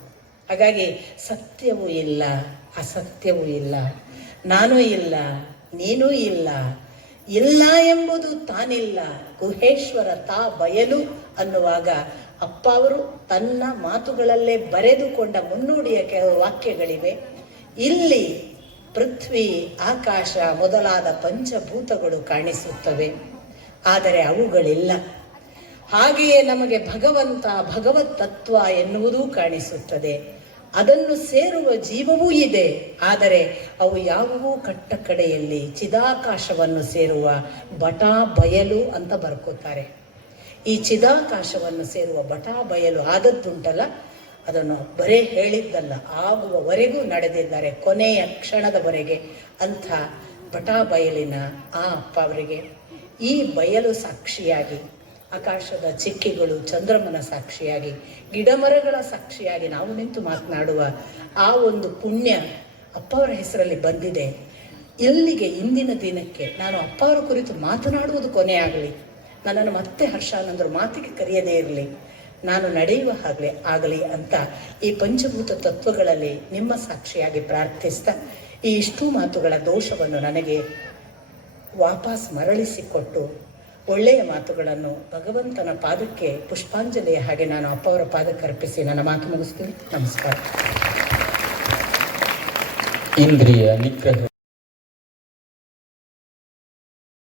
ಹಾಗಾಗಿ ಸತ್ಯವೂ ಇಲ್ಲ, ಅಸತ್ಯವೂ ಇಲ್ಲ, ನಾನೂ ಇಲ್ಲ, ನೀನೂ ಇಲ್ಲ, ಇಲ್ಲ ಎಂಬುದು ತಾನಿಲ್ಲ, ಗುಹೇಶ್ವರ ತಾ ಬಯಲು ಅನ್ನುವಾಗ ಅಪ್ಪ ಅವರು ತನ್ನ ಮಾತುಗಳಲ್ಲೇ ಬರೆದುಕೊಂಡ ಮುನ್ನುಡಿಯ ಕೆಲವು ವಾಕ್ಯಗಳಿವೆ. ಇಲ್ಲಿ ಪೃಥ್ವಿ, ಆಕಾಶ ಮೊದಲಾದ ಪಂಚಭೂತಗಳು ಕಾಣಿಸುತ್ತವೆ, ಆದರೆ ಅವುಗಳಿಲ್ಲ. ಹಾಗೆಯೇ ನಮಗೆ ಭಗವಂತ, ಭಗವತ್ ತತ್ವ ಎನ್ನುವುದೂ ಕಾಣಿಸುತ್ತದೆ. ಅದನ್ನು ಸೇರುವ ಜೀವವೂ ಇದೆ, ಆದರೆ ಅವು ಯಾವುವೂ ಕಟ್ಟ ಕಡೆಯಲ್ಲಿ ಚಿದಾಕಾಶವನ್ನು ಸೇರುವ ಬಟಾ ಬಯಲು ಅಂತ ಬರ್ಕೋತಾರೆ. ಈ ಚಿದಾಕಾಶವನ್ನು ಸೇರುವ ಬಟಾ ಬಯಲು ಆದದ್ದುಂಟಲ್ಲ, ಅದನ್ನು ಬರೇ ಹೇಳಿದ್ದಲ್ಲ, ಆಗುವವರೆಗೂ ನಡೆದಿದ್ದಾರೆ, ಕೊನೆಯ ಕ್ಷಣದವರೆಗೆ. ಅಂಥ ಬಟಾ ಬಯಲಿನ ಆ ಅಪ್ಪ ಅವರಿಗೆ ಈ ಬಯಲು ಸಾಕ್ಷಿಯಾಗಿ, ಆಕಾಶದ ಚಿಕ್ಕಿಗಳು ಚಂದ್ರಮನ ಸಾಕ್ಷಿಯಾಗಿ, ಗಿಡಮರಗಳ ಸಾಕ್ಷಿಯಾಗಿ ನಾವು ನಿಂತು ಮಾತನಾಡುವ ಆ ಒಂದು ಪುಣ್ಯ ಅಪ್ಪ ಅವರ ಹೆಸರಲ್ಲಿ ಬಂದಿದೆ. ಇಲ್ಲಿಗೆ ಇಂದಿನ ದಿನಕ್ಕೆ ನಾನು ಅಪ್ಪ ಅವರ ಕುರಿತು ಮಾತನಾಡುವುದು ಕೊನೆ ಆಗಲಿ, ನನ್ನನ್ನು ಮತ್ತೆ ಹರ್ಷಾನಂದರು ಮಾತಿಗೆ ಕರೆಯದೇ ಇರಲಿ, ನಾನು ನಡೆಯುವ ಹಾಗೆ ಆಗಲಿ ಅಂತ ಈ ಪಂಚಭೂತ ತತ್ವಗಳಲ್ಲಿ ನಿಮ್ಮ ಸಾಕ್ಷಿಯಾಗಿ ಪ್ರಾರ್ಥಿಸ್ತಾ ಈ ಇಷ್ಟೂ ಮಾತುಗಳ ದೋಷವನ್ನು ನನಗೆ ವಾಪಸ್ ಮರಳಿಸಿಕೊಟ್ಟು ಒಳ್ಳೆಯ ಮಾತುಗಳನ್ನು ಭಗವಂತನ ಪಾದಕ್ಕೆ ಪುಷ್ಪಾಂಜಲಿಯ ಹಾಗೆ ನಾನು ಅಪ್ಪ ಅವರ ಪಾದಕ್ಕೆ ಅರ್ಪಿಸಿ ನನ್ನ ಮಾತು ಮುಗಿಸ್ತೀನಿ. ನಮಸ್ಕಾರ. ಇಂದ್ರಿಯ ನಿಗ್ರಹ